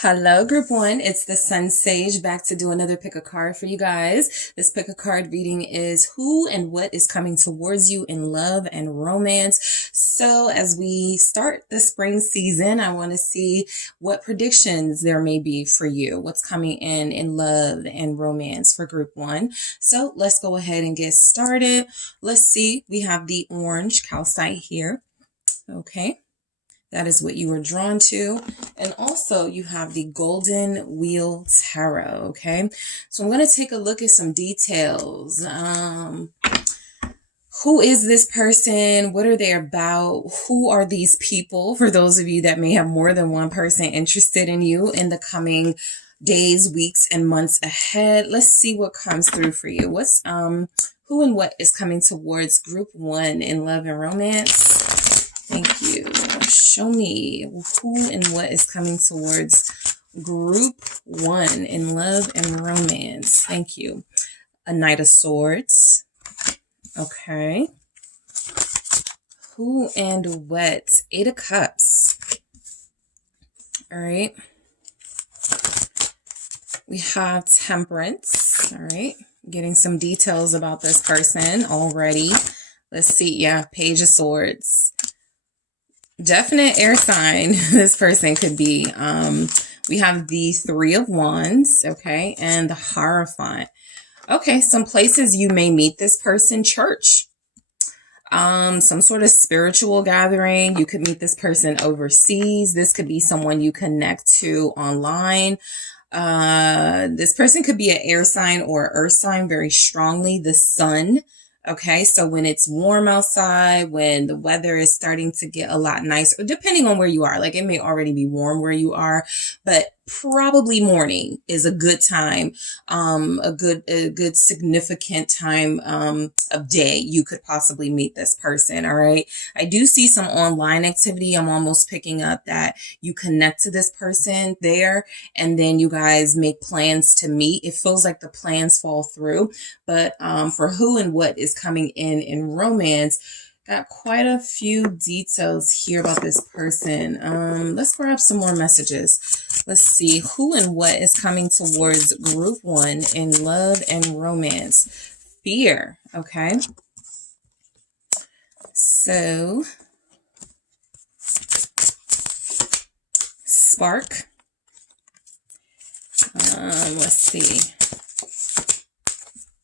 Hello, group one. It's the SunSage back to do another pick a card for you guys. This pick a card reading is who and what is coming towards you in love and romance. So as we start the spring season, I want to see what predictions there may be for you. What's coming in love and romance for group one. So let's go ahead and get started. Let's see. We have the orange calcite here. Okay. That is what you were drawn to. And also you have the Golden Wheel Tarot, okay? So I'm going to take a look at some details. Who is this person? What are they about? Who are these people? For those of you that may have more than one person interested in you in the coming days, weeks, and months ahead. Let's see what comes through for you. What's who and what is coming towards group one in love and romance? Thank you. Show me who and what is coming towards group one in love and romance. Thank you. A Knight of Swords. Okay. Who and what? Eight of Cups. All right. We have Temperance. All right. Getting some details about this person already. Let's see. Yeah. Page of Swords. Definite air sign this person could be. We have the Three of Wands, okay, and the Hierophant. Okay, some places you may meet this person: church, some sort of spiritual gathering. You could meet this person overseas. This could be someone you connect to online. This person could be an air sign or earth sign very strongly. The sun. Okay, so when it's warm outside, when the weather is starting to get a lot nicer, depending on where you are, like it may already be warm where you are, but probably morning is a good time, a good significant time of day you could possibly meet this person. All right, I do see some online activity. I'm almost picking up that you connect to this person there, and then you guys make plans to meet. It feels like the plans fall through, but for who and what is coming in romance, got quite a few details here about this person. Let's grab some more messages. Let's see who and what is coming towards group one in love and romance. Fear. Okay. So spark. Let's see.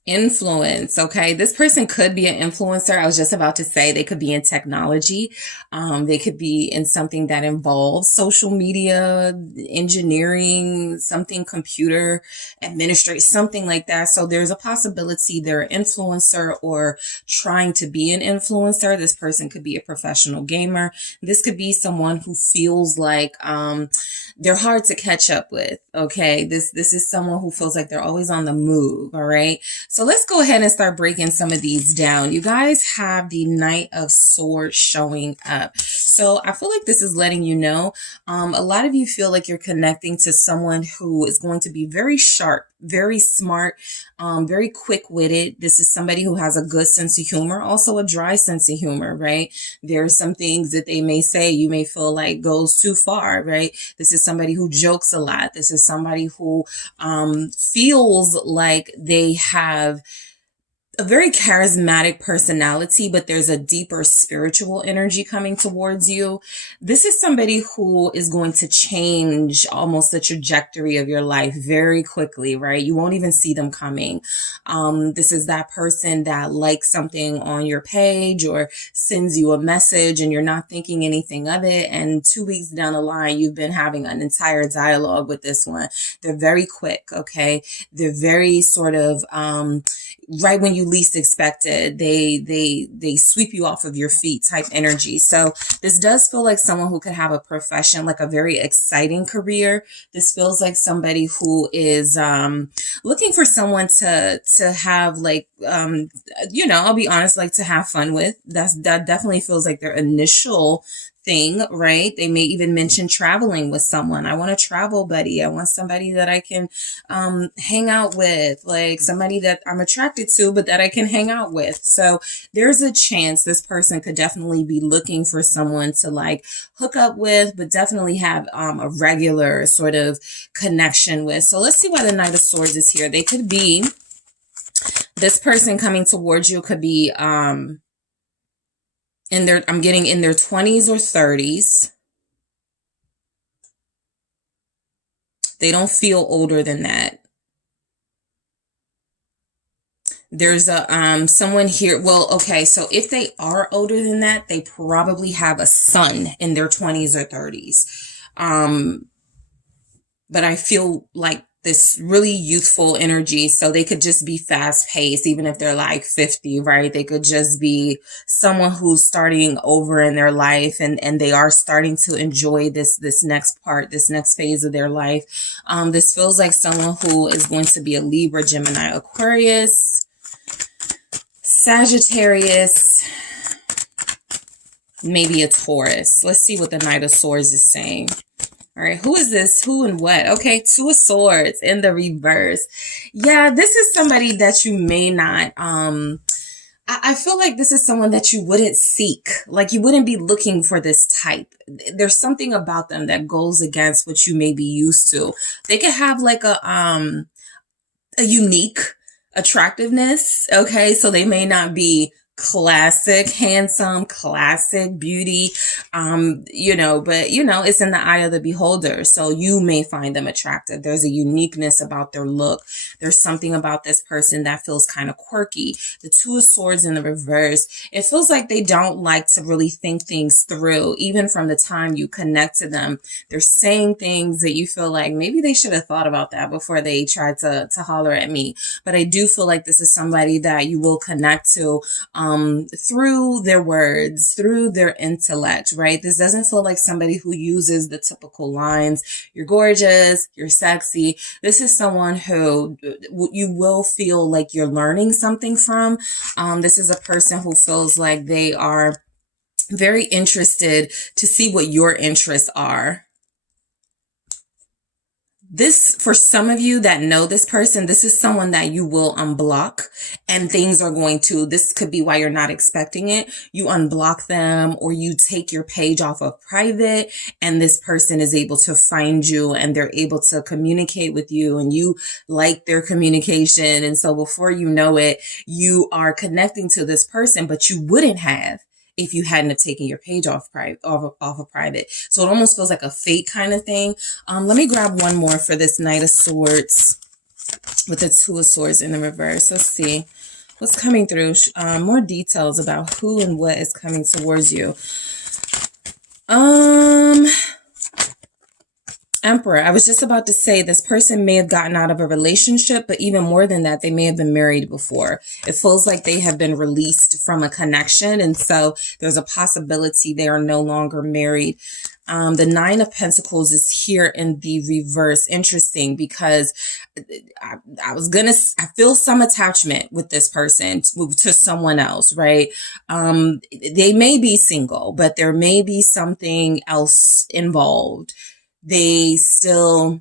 Influence. Okay. This person could be an influencer. I was just about to say they could be in technology. They could be in something that involves social media, engineering, something computer administration, something like that. So there's a possibility they're an influencer or trying to be an influencer. This person could be a professional gamer. This could be someone who feels like, they're hard to catch up with. Okay. This is someone who feels like they're always on the move. All right. So let's go ahead and start breaking some of these down. You guys have the Knight of Swords showing up. So I feel like this is letting you know, a lot of you feel like you're connecting to someone who is going to be very sharp, very smart, very quick-witted. This is somebody who has a good sense of humor, also a dry sense of humor, right? There are some things that they may say you may feel like goes too far, right? This is somebody who jokes a lot. This is somebody who feels like they have a very charismatic personality, but there's a deeper spiritual energy coming towards you. This is somebody who is going to change almost the trajectory of your life very quickly, right? You won't even see them coming. This is that person that likes something on your page or sends you a message and you're not thinking anything of it. And 2 weeks down the line, you've been having an entire dialogue with this one. They're very quick. Okay. They're very sort of, right when you least expect it, they sweep you off of your feet type energy. So this does feel like someone who could have a profession, like a very exciting career. This feels like somebody who is looking for someone to have like I'll be honest, like to have fun with. That definitely feels like their initial thing, right? They may even mention traveling with someone. I want a travel buddy. I want somebody that I can hang out with, like somebody that I'm attracted to, but that I can hang out with. So there's a chance this person could definitely be looking for someone to like hook up with, but definitely have a regular sort of connection with. So let's see why the Knight of Swords is here. They could be, this person coming towards you could be I'm getting in their 20s or 30s. They don't feel older than that. There's a someone here. Well, okay, so if they are older than that, they probably have a son in their 20s or 30s. But I feel like this really youthful energy. So they could just be fast paced, even if they're like 50, right? They could just be someone who's starting over in their life and they are starting to enjoy this next part, this next phase of their life. This feels like someone who is going to be a Libra, Gemini, Aquarius, Sagittarius, maybe a Taurus. Let's see what the Knight of Swords is saying. All right, who is this? Who and what? Okay, Two of Swords in the reverse. Yeah, this is somebody that you may not, I feel like this is someone that you wouldn't seek. Like you wouldn't be looking for this type. There's something about them that goes against what you may be used to. They could have like a unique attractiveness. Okay, so they may not be classic handsome, classic beauty, but it's in the eye of the beholder. So you may find them attractive. There's a uniqueness about their look. There's something about this person that feels kind of quirky. The Two of Swords in the reverse, it feels like they don't like to really think things through. Even from the time you connect to them, they're saying things that you feel like maybe they should have thought about that before they tried to holler at me. But I do feel like this is somebody that you will connect to through their words, through their intellect, right? This doesn't feel like somebody who uses the typical lines. You're gorgeous, you're sexy. This is someone who you will feel like you're learning something from. This is a person who feels like they are very interested to see what your interests are. This, for some of you that know this person, this is someone that you will unblock and things are going to, this could be why you're not expecting it. You unblock them or you take your page off of private and this person is able to find you and they're able to communicate with you and you like their communication. And so before you know it, you are connecting to this person, but you wouldn't have if you hadn't have taken your page off of private. So it almost feels like a fate kind of thing. Let me grab one more for this Knight of Swords with the Two of Swords in the reverse. Let's see what's coming through. More details about who and what is coming towards you. Emperor, I was just about to say this person may have gotten out of a relationship, but even more than that, they may have been married before. It feels like they have been released from a connection. And so there's a possibility they are no longer married. The Nine of Pentacles is here in the reverse. Interesting because I feel some attachment with this person to someone else, right? They may be single, but there may be something else involved. They still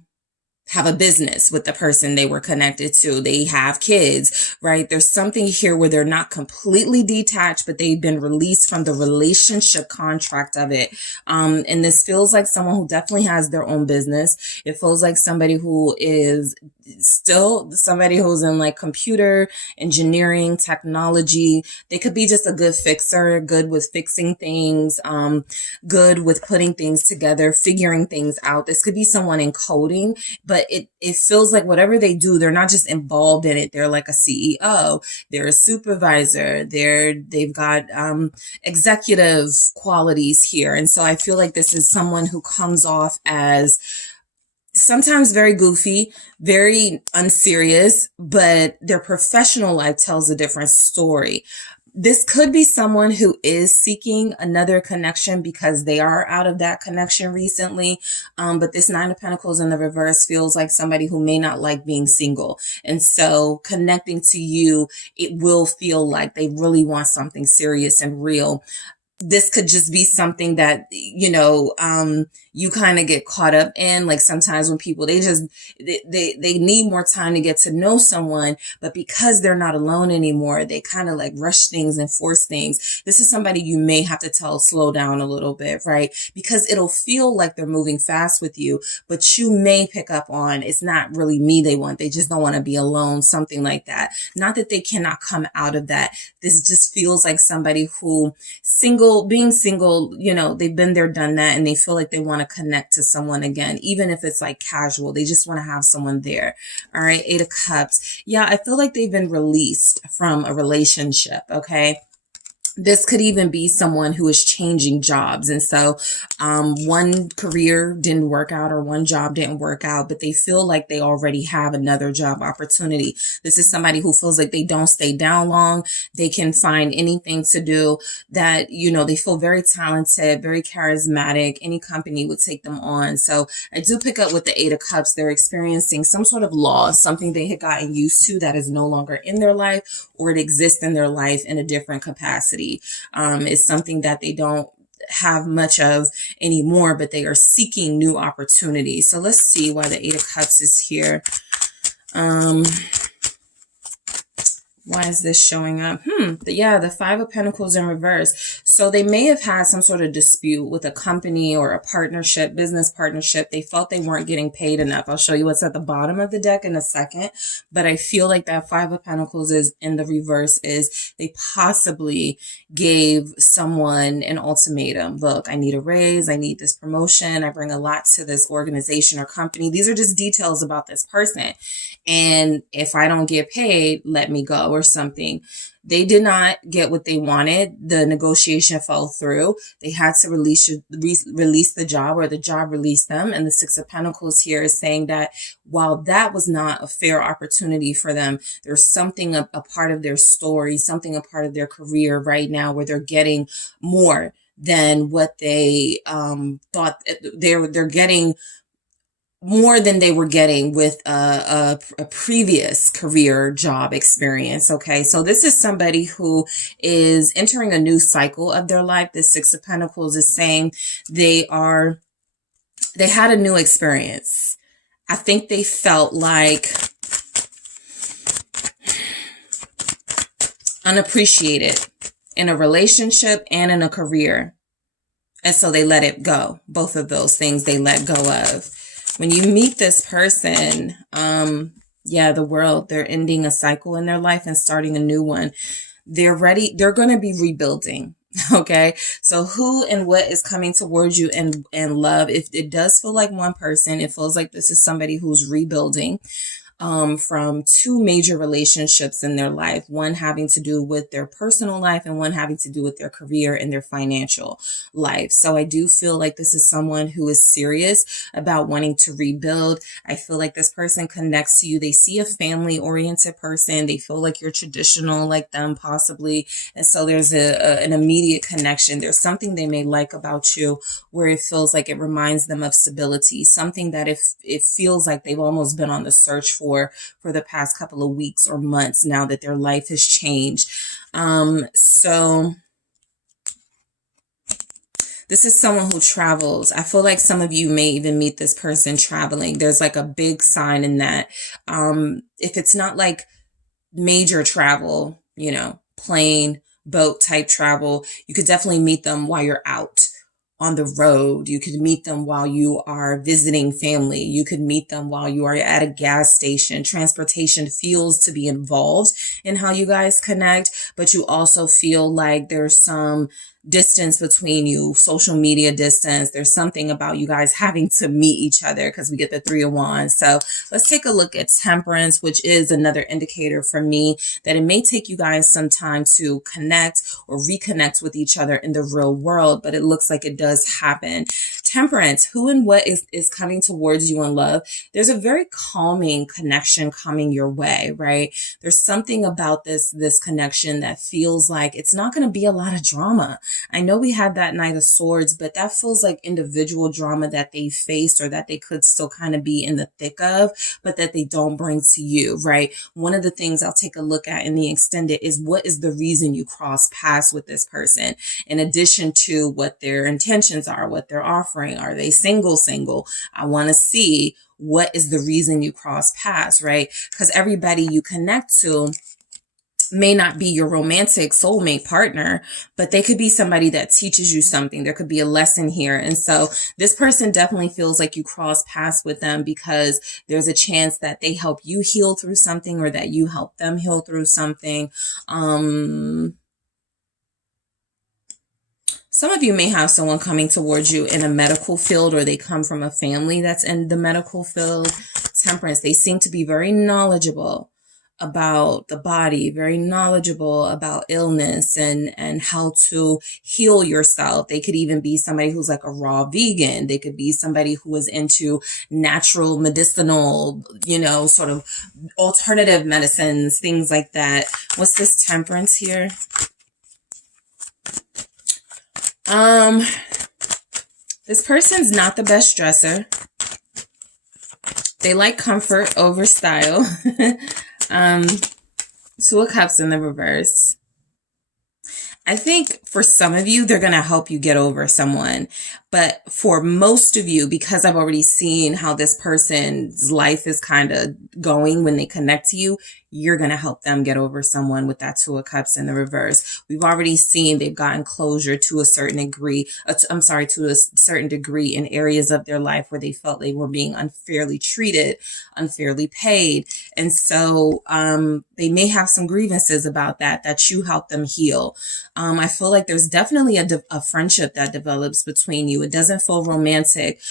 have a business with the person they were connected to. They have kids, right? There's something here where they're not completely detached, but they've been released from the relationship contract of it. And this feels like someone who definitely has their own business. It feels like somebody who is still somebody who's in like computer engineering, technology. They could be just a good fixer, good with fixing things, good with putting things together, figuring things out. This could be someone in coding, but it feels like whatever they do, they're not just involved in it. They're like a CEO, they're a supervisor, they've got executive qualities here. And so I feel like this is someone who comes off as sometimes very goofy, very unserious, but their professional life tells a different story. This could be someone who is seeking another connection because they are out of that connection recently. But this Nine of Pentacles in the reverse feels like somebody who may not like being single. And so connecting to you, it will feel like they really want something serious and real. This could just be something that, you kind of get caught up in. Like sometimes when people, they need more time to get to know someone, but because they're not alone anymore, they kind of like rush things and force things. This is somebody you may have to tell, slow down a little bit, right? Because it'll feel like they're moving fast with you, but you may pick up on it's not really me they want. They just don't want to be alone, something like that. Not that they cannot come out of that. This just feels like somebody who being single, they've been there, done that, and they feel like they want to connect to someone again, even if it's like casual. They just want to have someone there. All right. Eight of Cups. Yeah, I feel like they've been released from a relationship. Okay. This could even be someone who is changing jobs. And so one career didn't work out or one job didn't work out, but they feel like they already have another job opportunity. This is somebody who feels like they don't stay down long. They can find anything to do that, they feel very talented, very charismatic. Any company would take them on. So I do pick up with the Eight of Cups. They're experiencing some sort of loss, something they had gotten used to that is no longer in their life, or it exists in their life in a different capacity. Is something that they don't have much of anymore, but they are seeking new opportunities. So let's see why the Eight of Cups is here. Why is this showing up? The Five of Pentacles in reverse. So they may have had some sort of dispute with a company or a partnership, business partnership. They felt they weren't getting paid enough. I'll show you what's at the bottom of the deck in a second. But I feel like that Five of Pentacles is in the reverse is they possibly gave someone an ultimatum. Look, I need a raise. I need this promotion. I bring a lot to this organization or company. These are just details about this person. And if I don't get paid, let me go or something. They did not get what they wanted. The negotiation fell through. They had to release the job, or the job released them. And the Six of Pentacles here is saying that while that was not a fair opportunity for them, there's something, a part of their story, something a part of their career right now where they're getting more than what they thought. They're getting more than they were getting with a previous career job experience. Okay. So this is somebody who is entering a new cycle of their life. The Six of Pentacles is saying they had a new experience. I think they felt like unappreciated in a relationship and in a career. And so they let it go. Both of those things they let go of. When you meet this person, the world, they're ending a cycle in their life and starting a new one. They're ready. They're going to be rebuilding. Okay. So who and what is coming towards you and love? If it does feel like one person, it feels like this is somebody who's rebuilding. From two major relationships in their life, one having to do with their personal life and one having to do with their career and their financial life. So I do feel like this is someone who is serious about wanting to rebuild. I feel like this person connects to you. They see a family oriented person. They feel like you're traditional like them possibly. And so there's an immediate connection. There's something they may like about you where it feels like it reminds them of stability, something that if it feels like they've almost been on the search for the past couple of weeks or months now that their life has changed. So this is someone who travels. I feel like some of you may even meet this person traveling. There's like a big sign in that. If it's not like major travel, plane, boat type travel, you could definitely meet them while you're out on the road. You could meet them while you are visiting family. You could meet them while you are at a gas station. Transportation feels to be involved in how you guys connect, but you also feel like there's some distance between you, social media distance. There's something about you guys having to meet each other because we get the Three of Wands. So let's take a look at Temperance, which is another indicator for me that it may take you guys some time to connect or reconnect with each other in the real world, but it looks like it does happen. Temperance, who and what is coming towards you in love. There's a very calming connection coming your way, right? There's something about this connection that feels like it's not going to be a lot of drama. I know we had that Knight of Swords, but that feels like individual drama that they faced or that they could still kind of be in the thick of, but that they don't bring to you, right? One of the things I'll take a look at in the extended is what is the reason you cross paths with this person, in addition to what their intentions are, what they're offering. Are they single? I want to see what is the reason you cross paths, right? Because everybody you connect to may not be your romantic soulmate partner, but they could be somebody that teaches you something. There could be a lesson here. And so this person definitely feels like you cross paths with them because there's a chance that they help you heal through something or that you help them heal through something. Some of you may have someone coming towards you in a medical field, or they come from a family that's in the medical field. Temperance, they seem to be very knowledgeable about the body, very knowledgeable about illness and how to heal yourself. They could even be somebody who's like a raw vegan. They could be somebody who is into natural medicinal, sort of alternative medicines, things like that. What's this Temperance here? This person's not the best dresser. They like comfort over style. Two of Cups in the reverse. I think for some of you, they're going to help you get over someone. But for most of you, because I've already seen how this person's life is kind of going when they connect to you, you're going to help them get over someone with that Two of Cups in the reverse. We've already seen they've gotten closure to a certain degree, to a certain degree in areas of their life where they felt they were being unfairly treated, unfairly paid. And so they may have some grievances about that you help them heal. I feel like there's definitely a friendship that develops between you. It doesn't feel romantic,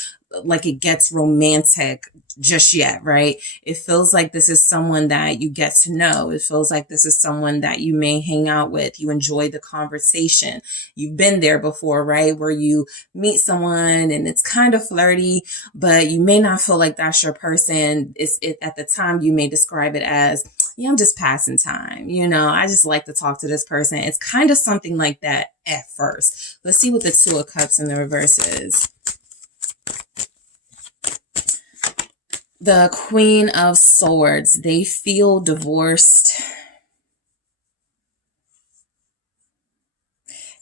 like it gets romantic just yet, right? It feels like this is someone that you get to know. It feels like this is someone that you may hang out with. You enjoy the conversation. You've been there before, right? Where you meet someone and it's kind of flirty, but you may not feel like that's your person. At the time, you may describe it as, yeah, I'm just passing time. I just like to talk to this person. It's kind of something like that at first. Let's see what the Two of Cups in the reverse is. The Queen of Swords. They feel divorced.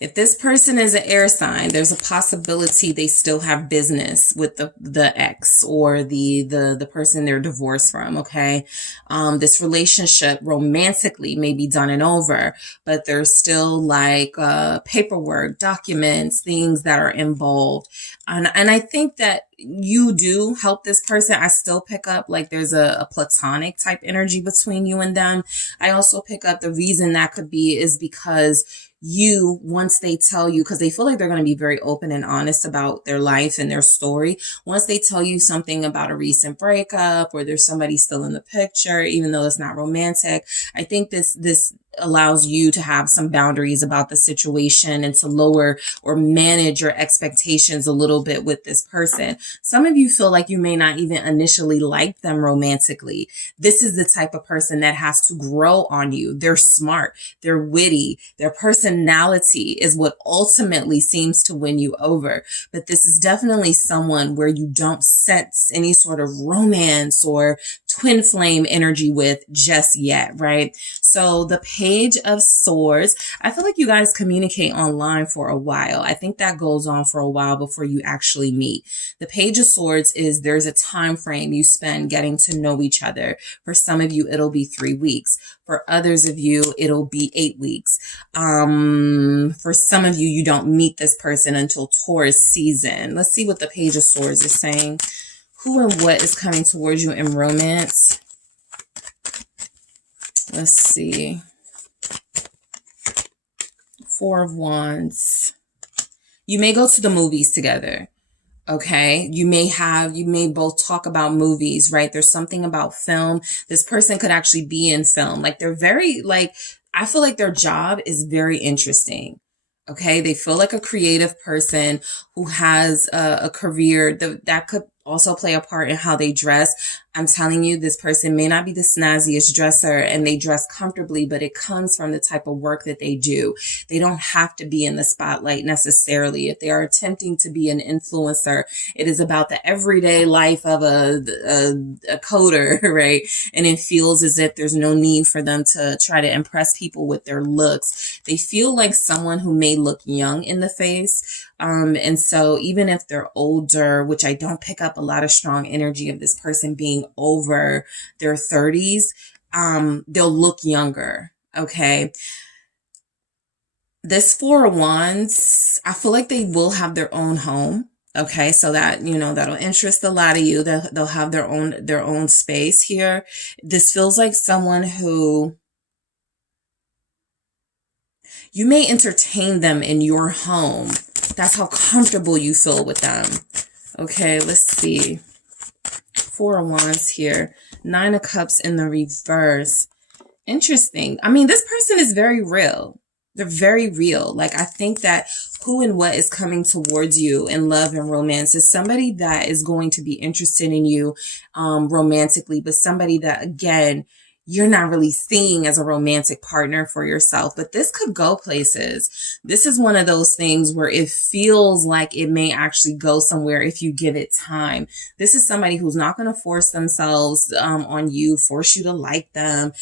If this person is an air sign, there's a possibility they still have business with the ex or the person they're divorced from, okay? This relationship romantically may be done and over, but there's still like paperwork, documents, things that are involved. And I think that you do help this person. I still pick up like there's a platonic type energy between you and them. I also pick up the reason that could be is because once they tell you, because they feel like they're going to be very open and honest about their life and their story. Once they tell you something about a recent breakup or there's somebody still in the picture, even though it's not romantic, I think this allows you to have some boundaries about the situation and to lower or manage your expectations a little bit with this person. Some of you feel like you may not even initially like them romantically. This is the type of person that has to grow on you. They're smart. They're witty. Their personality is what ultimately seems to win you over. But this is definitely someone where you don't sense any sort of romance or twin flame energy with just yet, right? So the Page of Swords, I feel like you guys communicate online for a while. I think that goes on for a while before you actually meet. The Page of Swords is there's a time frame you spend getting to know each other. For some of you, it'll be 3 weeks. For others of you, it'll be 8 weeks. For some of you, you don't meet this person until Taurus season. Let's see what the Page of Swords is saying. Who and what is coming towards you in romance? Let's see. 4 of Wands. You may go to the movies together. Okay. You may both talk about movies, right? There's something about film. This person could actually be in film. Like they're very, I feel like their job is very interesting. Okay, they feel like a creative person who has a career that could also play a part in how they dress. I'm telling you, this person may not be the snazziest dresser and they dress comfortably, but it comes from the type of work that they do. They don't have to be in the spotlight necessarily. If they are attempting to be an influencer, it is about the everyday life of a coder, right? And it feels as if there's no need for them to try to impress people with their looks. They feel like someone who may look young in the face. And so even if they're older, which I don't pick up a lot of strong energy of this person being over their 30s, they'll look younger. Okay. This Four of Wands, I feel like they will have their own home. Okay, so that, that'll interest a lot of you. They'll have their own space here. This feels like someone who you may entertain them in your home. That's how comfortable you feel with them. Okay, let's see. Four of Wands here. Nine of Cups in the reverse. Interesting. I mean, this person is very real. They're very real. Like, I think that who and what is coming towards you in love and romance is somebody that is going to be interested in you romantically, but somebody that, again, you're not really seeing as a romantic partner for yourself, but this could go places. This is one of those things where it feels like it may actually go somewhere if you give it time. This is somebody who's not going to force themselves on you, force you to like them,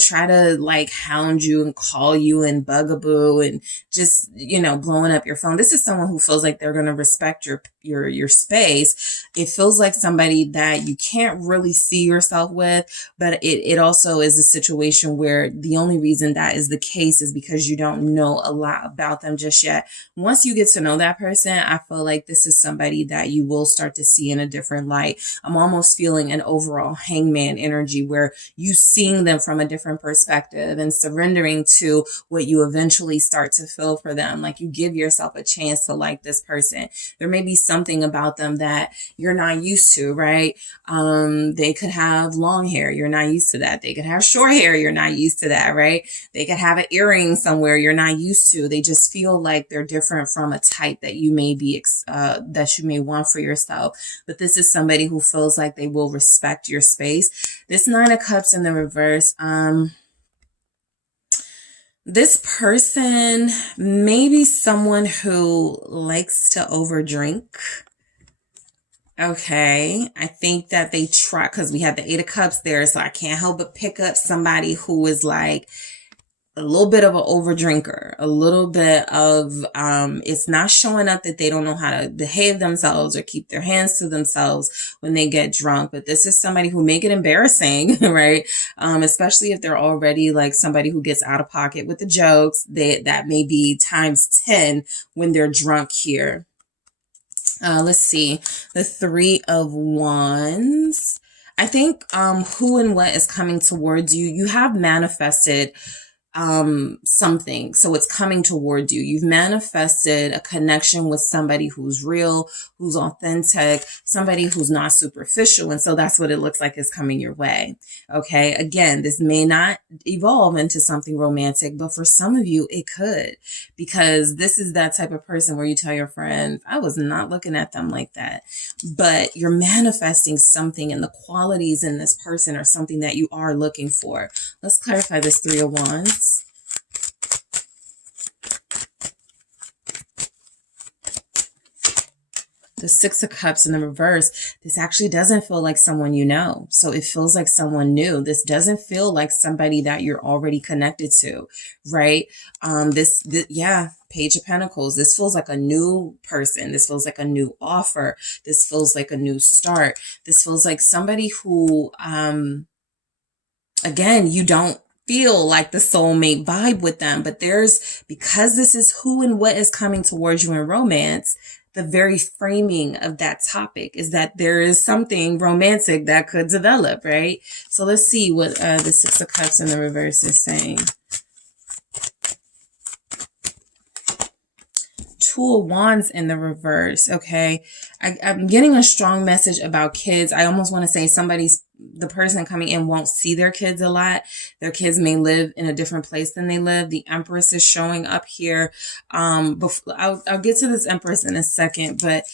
try to like hound you and call you and bugaboo and just, blowing up your phone. This is someone who feels like they're going to respect your space. It feels like somebody that you can't really see yourself with, but it also is a situation where the only reason that is the case is because you don't know a lot about them just yet. Once you get to know that person, I feel like this is somebody that you will start to see in a different light. I'm almost feeling an overall hangman energy where you seeing them from a different perspective and surrendering to what you eventually start to feel for them. Like, you give yourself a chance to like this person. There may be something about them that you're not used to, right? They could have long hair. You're not used to that. They could have short hair. You're not used to that, right? They could have an earring somewhere you're not used to. They just feel like they're different from a type that you may be, that you may want for yourself. But this is somebody who feels like they will respect your space. This Nine of Cups in the reverse, this person may be someone who likes to overdrink. Okay, I think that they try, because we have the Eight of Cups there, so I can't help but pick up somebody who is like a little bit of an overdrinker, a little bit of, it's not showing up that they don't know how to behave themselves or keep their hands to themselves when they get drunk. But this is somebody who may get embarrassing, right? Especially if they're already like somebody who gets out of pocket with the jokes. That may be times 10 when they're drunk here. Let's see, the Three of Wands. I think who and what is coming towards you. You have manifested something, so it's coming towards you. You've manifested a connection with somebody who's real, who's authentic, somebody who's not superficial, and so that's what it looks like is coming your way. Okay, again, this may not evolve into something romantic, but for some of you it could, because this is that type of person where you tell your friends, I was not looking at them like that, but you're manifesting something, and the qualities in this person are something that you are looking for. Let's clarify this Three of Wands. The Six of Cups in the reverse. This actually doesn't feel like someone you know. So it feels like someone new. This doesn't feel like somebody that you're already connected to, right? Yeah, Page of Pentacles. This feels like a new person. This feels like a new offer. This feels like a new start. This feels like somebody who, again, you don't feel like the soulmate vibe with them, but because this is who and what is coming towards you in romance, the very framing of that topic is that there is something romantic that could develop, right? So let's see what the Six of Cups in the reverse is saying. Two of Wands in the reverse, okay? I'm getting a strong message about kids. I almost want to say the person coming in won't see their kids a lot. Their kids may live in a different place than they live. The Empress is showing up here. I'll get to this Empress in a second, but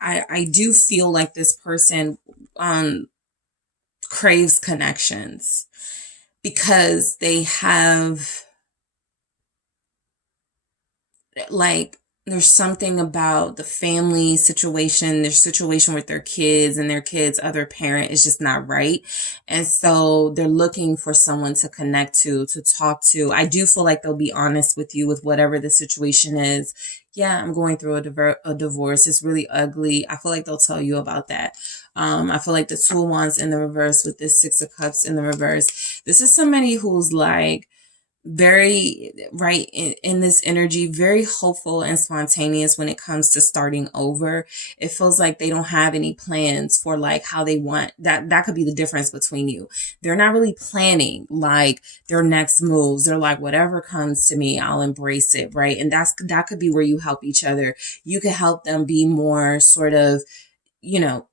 I do feel like this person craves connections because they have, like, there's something about the family situation, their situation with their kids, and their kids' other parent is just not right. And so they're looking for someone to connect to talk to. I do feel like they'll be honest with you with whatever the situation is. Yeah, I'm going through a divorce. It's really ugly. I feel like they'll tell you about that. I feel like the Two of Wands in the reverse with this Six of Cups in the reverse. This is somebody who's like, very right in this energy, very hopeful and spontaneous when it comes to starting over. It feels like they don't have any plans for like how they want that could be the difference between you. They're not really planning like their next moves. They're like, whatever comes to me, I'll embrace it, right? And that could be where you help each other. You could help them be more sort of,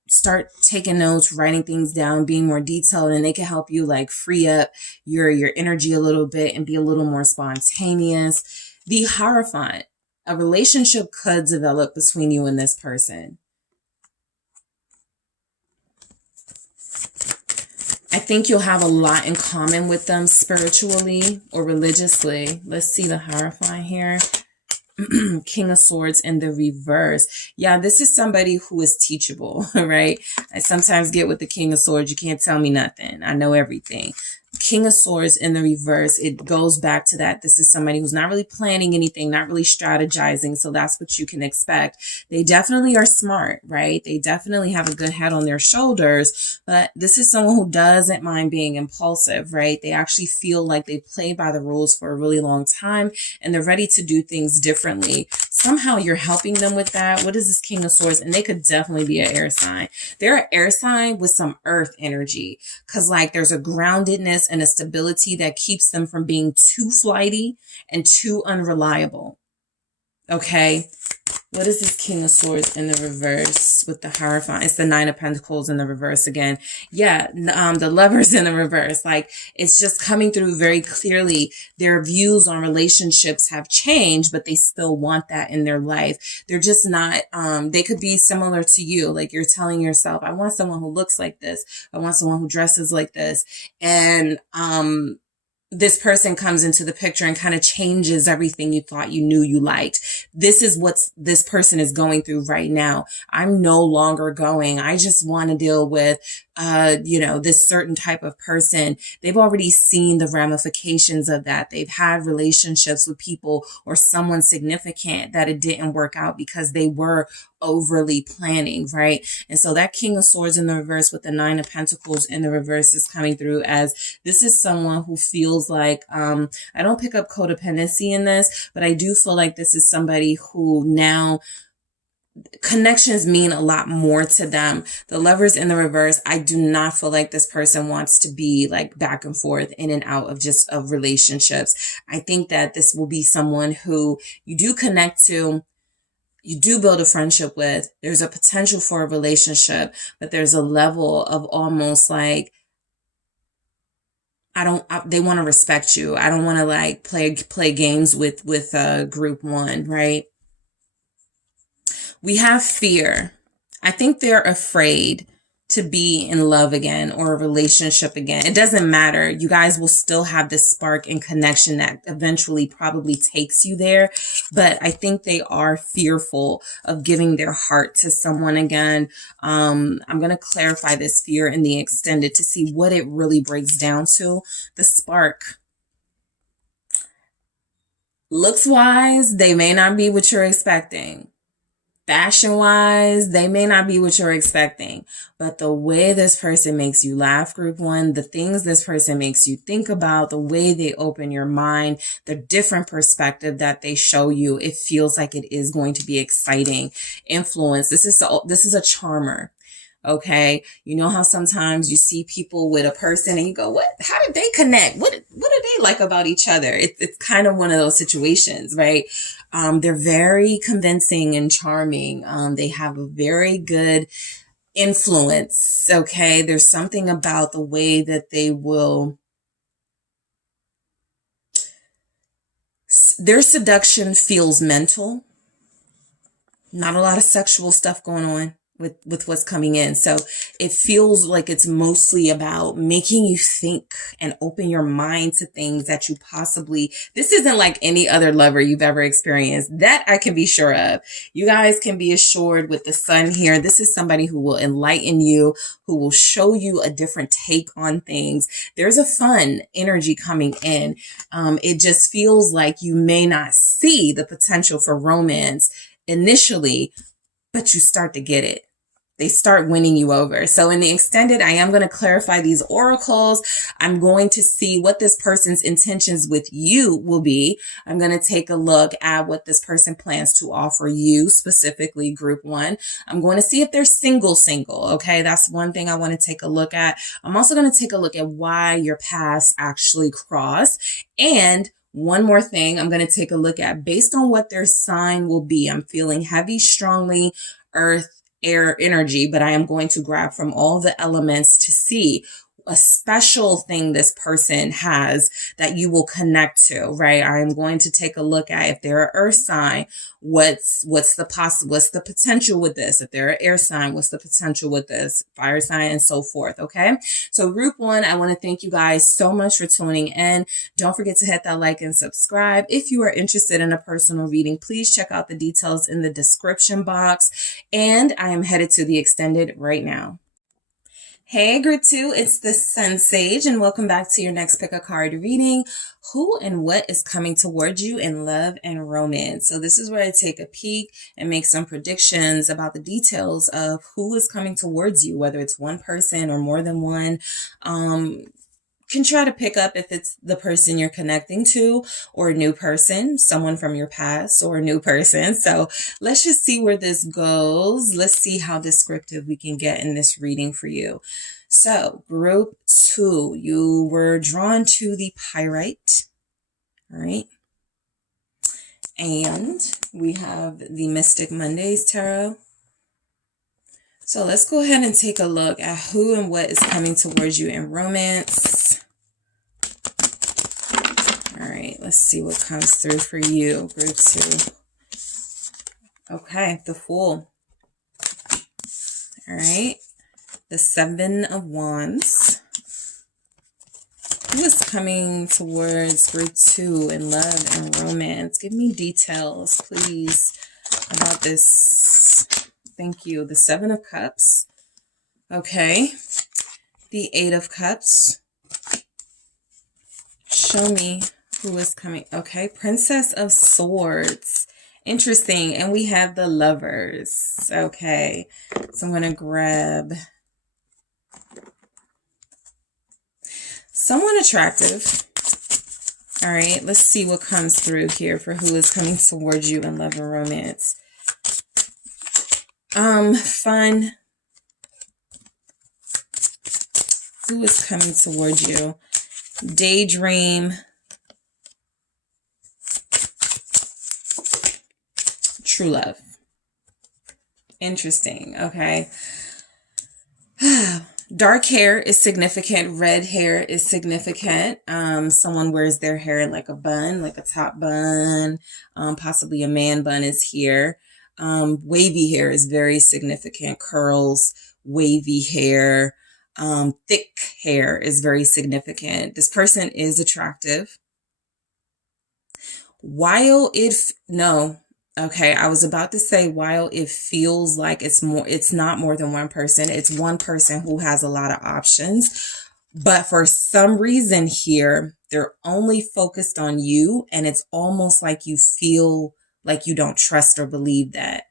start taking notes, writing things down, being more detailed, and they can help you like free up your energy a little bit and be a little more spontaneous. The Hierophant, a relationship could develop between you and this person. I think you'll have a lot in common with them spiritually or religiously. Let's see the Hierophant here. King of Swords in the reverse. Yeah, this is somebody who is teachable, right? I sometimes get with the King of Swords, you can't tell me nothing. I know everything. King of Swords in the reverse, it goes back to that. This is somebody who's not really planning anything, not really strategizing. So that's what you can expect. They definitely are smart, right? They definitely have a good head on their shoulders, but this is someone who doesn't mind being impulsive, right? They actually feel like they played by the rules for a really long time and they're ready to do things differently. Somehow you're helping them with that. What is this King of Swords? And they could definitely be an air sign. They're an air sign with some earth energy because like there's a groundedness and a stability that keeps them from being too flighty and too unreliable. Okay. What is this King of Swords in the reverse with the Hierophant? It's the Nine of Pentacles in the reverse again. Yeah, the Lovers in the reverse. Like, it's just coming through very clearly. Their views on relationships have changed, but they still want that in their life. They're just not, they could be similar to you. Like, you're telling yourself, I want someone who looks like this. I want someone who dresses like this. And, this person comes into the picture and kind of changes everything you thought you knew you liked. This is what this person is going through right now. I'm no longer going. I just want to deal with, this certain type of person. They've already seen the ramifications of that. They've had relationships with people or someone significant that it didn't work out because they were overly planning, right? And so that King of Swords in the reverse with the Nine of Pentacles in the reverse is coming through as this is someone who feels like, I don't pick up codependency in this, but I do feel like this is somebody who now connections mean a lot more to them. The Lovers in the reverse, I do not feel like this person wants to be like back and forth in and out of relationships. I think that this will be someone who you do connect to, you do build a friendship with. There's a potential for a relationship, but there's a level of almost like, they want to respect you. I don't want to like play games with group one, right? We have fear. I think they're afraid to be in love again or a relationship again. It doesn't matter. You guys will still have this spark and connection that eventually probably takes you there. But I think they are fearful of giving their heart to someone again. I'm going to clarify this fear in the extended to see what it really breaks down to. The spark. Looks wise, they may not be what you're expecting. Fashion wise, they may not be what you're expecting, but the way this person makes you laugh, group one, the things this person makes you think about, the way they open your mind, the different perspective that they show you, it feels like it is going to be exciting. Influence. This is a charmer. Okay. You know how sometimes you see people with a person and you go, how did they connect? What are they like about each other. It's kind of one of those situations, right? They're very convincing and charming. They have a very good influence. Okay. There's something about the way that their seduction feels mental, not a lot of sexual stuff going on with what's coming in. So it feels like it's mostly about making you think and open your mind to things that you this isn't like any other lover you've ever experienced. That I can be sure of. You guys can be assured with the sun here. This is somebody who will enlighten you, who will show you a different take on things. There's a fun energy coming in. It just feels like you may not see the potential for romance initially, but you start to get it. They start winning you over. So in the extended, I am going to clarify these oracles. I'm going to see what this person's intentions with you will be. I'm going to take a look at what this person plans to offer you, specifically group one. I'm going to see if they're single. Okay. That's one thing I want to take a look at. I'm also going to take a look at why your paths actually cross. And one more thing I'm going to take a look at based on what their sign will be. I'm feeling heavy, strongly earth, air energy, but I am going to grab from all the elements to see a special thing this person has that you will connect to, right? I'm going to take a look at if they're an earth sign, what's the potential with this? If they're an air sign, what's the potential with this? Fire sign and so forth. Okay. So group one, I want to thank you guys so much for tuning in. Don't forget to hit that like and subscribe. If you are interested in a personal reading, please check out the details in the description box. And I am headed to the extended right now. Hey, group two, it's the SunSage, and welcome back to your next pick a card reading. Who and what is coming towards you in love and romance? So this is where I take a peek and make some predictions about the details of who is coming towards you, whether it's one person or more than one. Can try to pick up if it's the person you're connecting to or a new person, someone from your past or a new person. So let's just see where this goes. Let's see how descriptive we can get in this reading for you. So group two, you were drawn to the Pyrite. All right. And we have the Mystic Mondays Tarot. So let's go ahead and take a look at who and what is coming towards you in romance. All right, let's see what comes through for you, group two. Okay, the Fool. All right, the Seven of Wands. Who is coming towards group two in love and romance? Give me details, please, about this. Thank you. The Seven of Cups. Okay. The Eight of Cups. Show me who is coming. Okay. Princess of Swords. Interesting. And we have the Lovers. Okay. So I'm going to grab someone attractive. All right. Let's see what comes through here for who is coming towards you in love and romance. Fun. Who is coming towards you? Daydream. True love. Interesting. Okay. Dark hair is significant. Red hair is significant. Someone wears their hair in like a bun, like a top bun. Possibly a man bun is here. Wavy hair is very significant. Curls, wavy hair, thick hair is very significant. This person is attractive. While I was about to say while it feels like it's not more than one person. It's one person who has a lot of options. But for some reason here, they're only focused on you. And it's almost like you feel like you don't trust or believe that.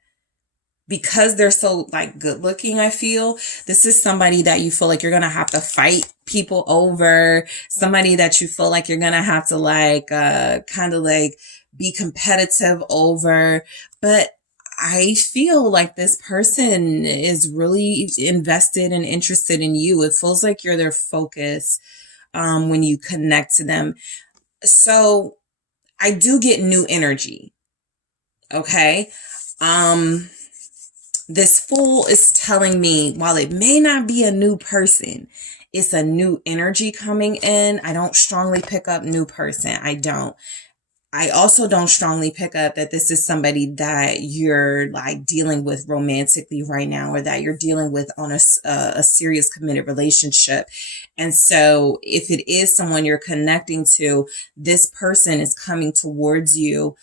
Because they're so like good looking, I feel this is somebody that you feel like you're going to have to fight people over, somebody that you feel like you're going to have to like, kind of like be competitive over. But I feel like this person is really invested and interested in you. It feels like you're their focus, when you connect to them. So I do get new energy. Okay. This Fool is telling me, while it may not be a new person, it's a new energy coming in. I don't strongly pick up new person. I don't. I also don't strongly pick up that this is somebody that you're like dealing with romantically right now, or that you're dealing with on a serious committed relationship. And so if it is someone you're connecting to, this person is coming towards you.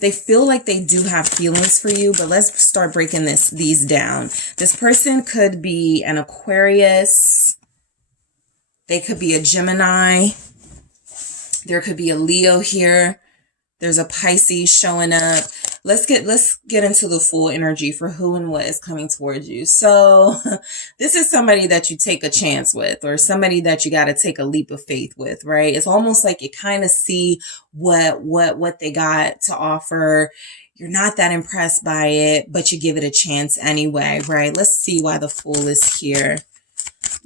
They feel like they do have feelings for you, but let's start breaking these down. This person could be an Aquarius. They could be a Gemini. There could be a Leo here. There's a Pisces showing up. Let's get into the Fool energy for who and what is coming towards you. So this is somebody that you take a chance with, or somebody that you got to take a leap of faith with, right? It's almost like you kind of see what they got to offer. You're not that impressed by it, but you give it a chance anyway, right? Let's see why the Fool is here.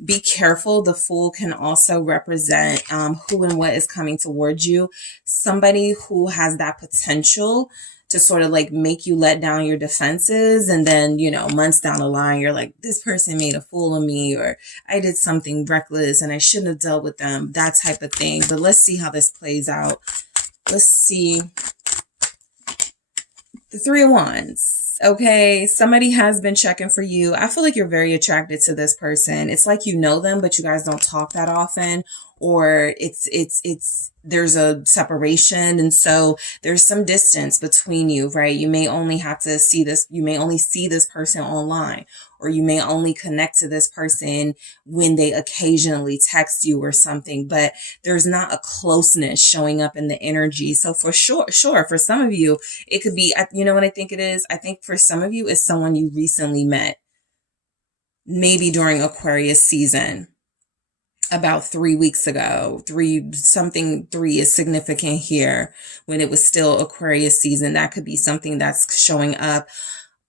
Be careful. The Fool can also represent who and what is coming towards you. Somebody who has that potential to sort of like make you let down your defenses. And then, you know, months down the line, you're like, this person made a fool of me, or I did something reckless and I shouldn't have dealt with them, that type of thing. But let's see how this plays out. Let's see. The Three of Wands. Okay, somebody has been checking for you. I feel like you're very attracted to this person. It's like you know them, but you guys don't talk that often, or there's a separation, and so there's some distance between you, right? You may only see this person online, or you may only connect to this person when they occasionally text you or something, but there's not a closeness showing up in the energy. So for sure, for some of you, it could be, you know what I think it is? I think for some of you, it's someone you recently met, maybe during Aquarius season, about 3 weeks ago. 3 is significant here, when it was still Aquarius season. That could be something that's showing up,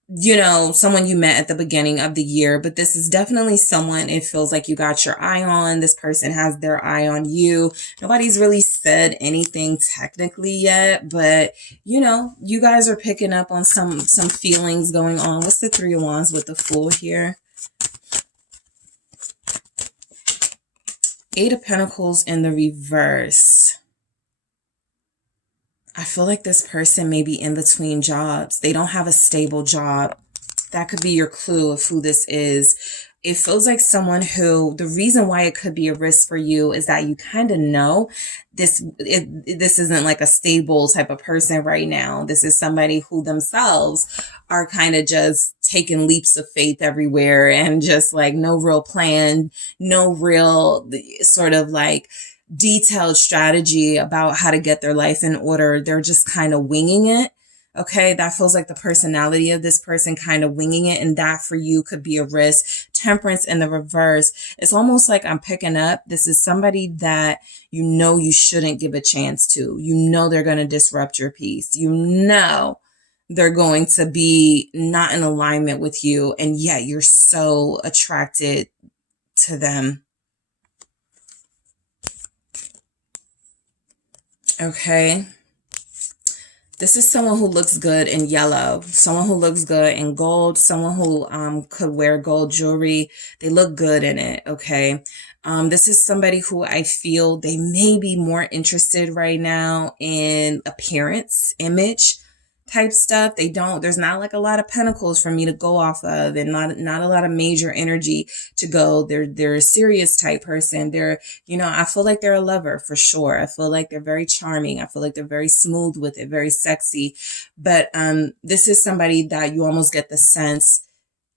you know, someone you met at the beginning of the year, but this is definitely someone it feels like you got your eye on. This person has their eye on you. Nobody's really said anything technically yet, but you know, you guys are picking up on some feelings going on. What's the Three of Wands with the Fool here? Eight of Pentacles in the reverse. I feel like this person may be in between jobs. They don't have a stable job. That could be your clue of who this is. It feels like someone who, the reason why it could be a risk for you is that you kind of know this isn't like a stable type of person right now. This is somebody who themselves are kind of just taking leaps of faith everywhere, and just like no real plan, no real sort of like detailed strategy about how to get their life in order. They're just kind of winging it. Okay, that feels like the personality of this person, kind of winging it, and that for you could be a risk. Temperance in the reverse. It's almost like I'm picking up, this is somebody that you know you shouldn't give a chance to. You know they're going to disrupt your peace. You know they're going to be not in alignment with you, and yet you're so attracted to them. Okay. This is someone who looks good in yellow, someone who looks good in gold, someone who could wear gold jewelry. They look good in it, okay? This is somebody who I feel they may be more interested right now in appearance, image type stuff. There's not like a lot of pentacles for me to go off of, and not a lot of major energy to go. They're a serious type person. I feel like they're a lover for sure. I feel like they're very charming. I feel like they're very smooth with it, very sexy. But this is somebody that you almost get the sense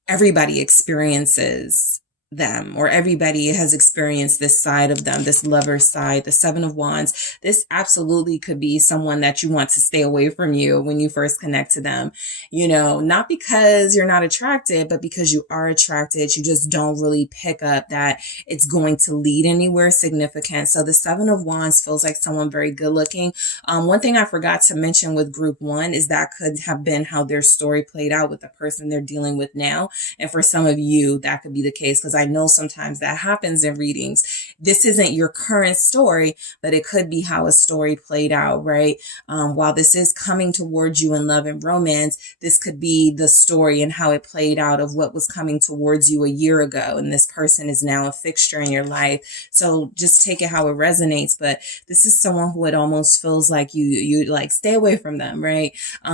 everybody experiences them, or everybody has experienced this side of them, this lover side, the Seven of Wands. This absolutely could be someone that you want to stay away from you when you first connect to them. You know, not because you're not attracted, but because you are attracted. You just don't really pick up that it's going to lead anywhere significant. So the Seven of Wands feels like someone very good looking. One thing I forgot to mention with group one is that could have been how their story played out with the person they're dealing with now. And for some of you, that could be the case, because I know sometimes that happens in readings. This isn't your current story, but it could be how a story played out, right? While this is coming towards you in love and romance, this could be the story and how it played out of what was coming towards you a year ago. And this person is now a fixture in your life. So just take it how it resonates. But this is someone who it almost feels like you like, stay away from them, right?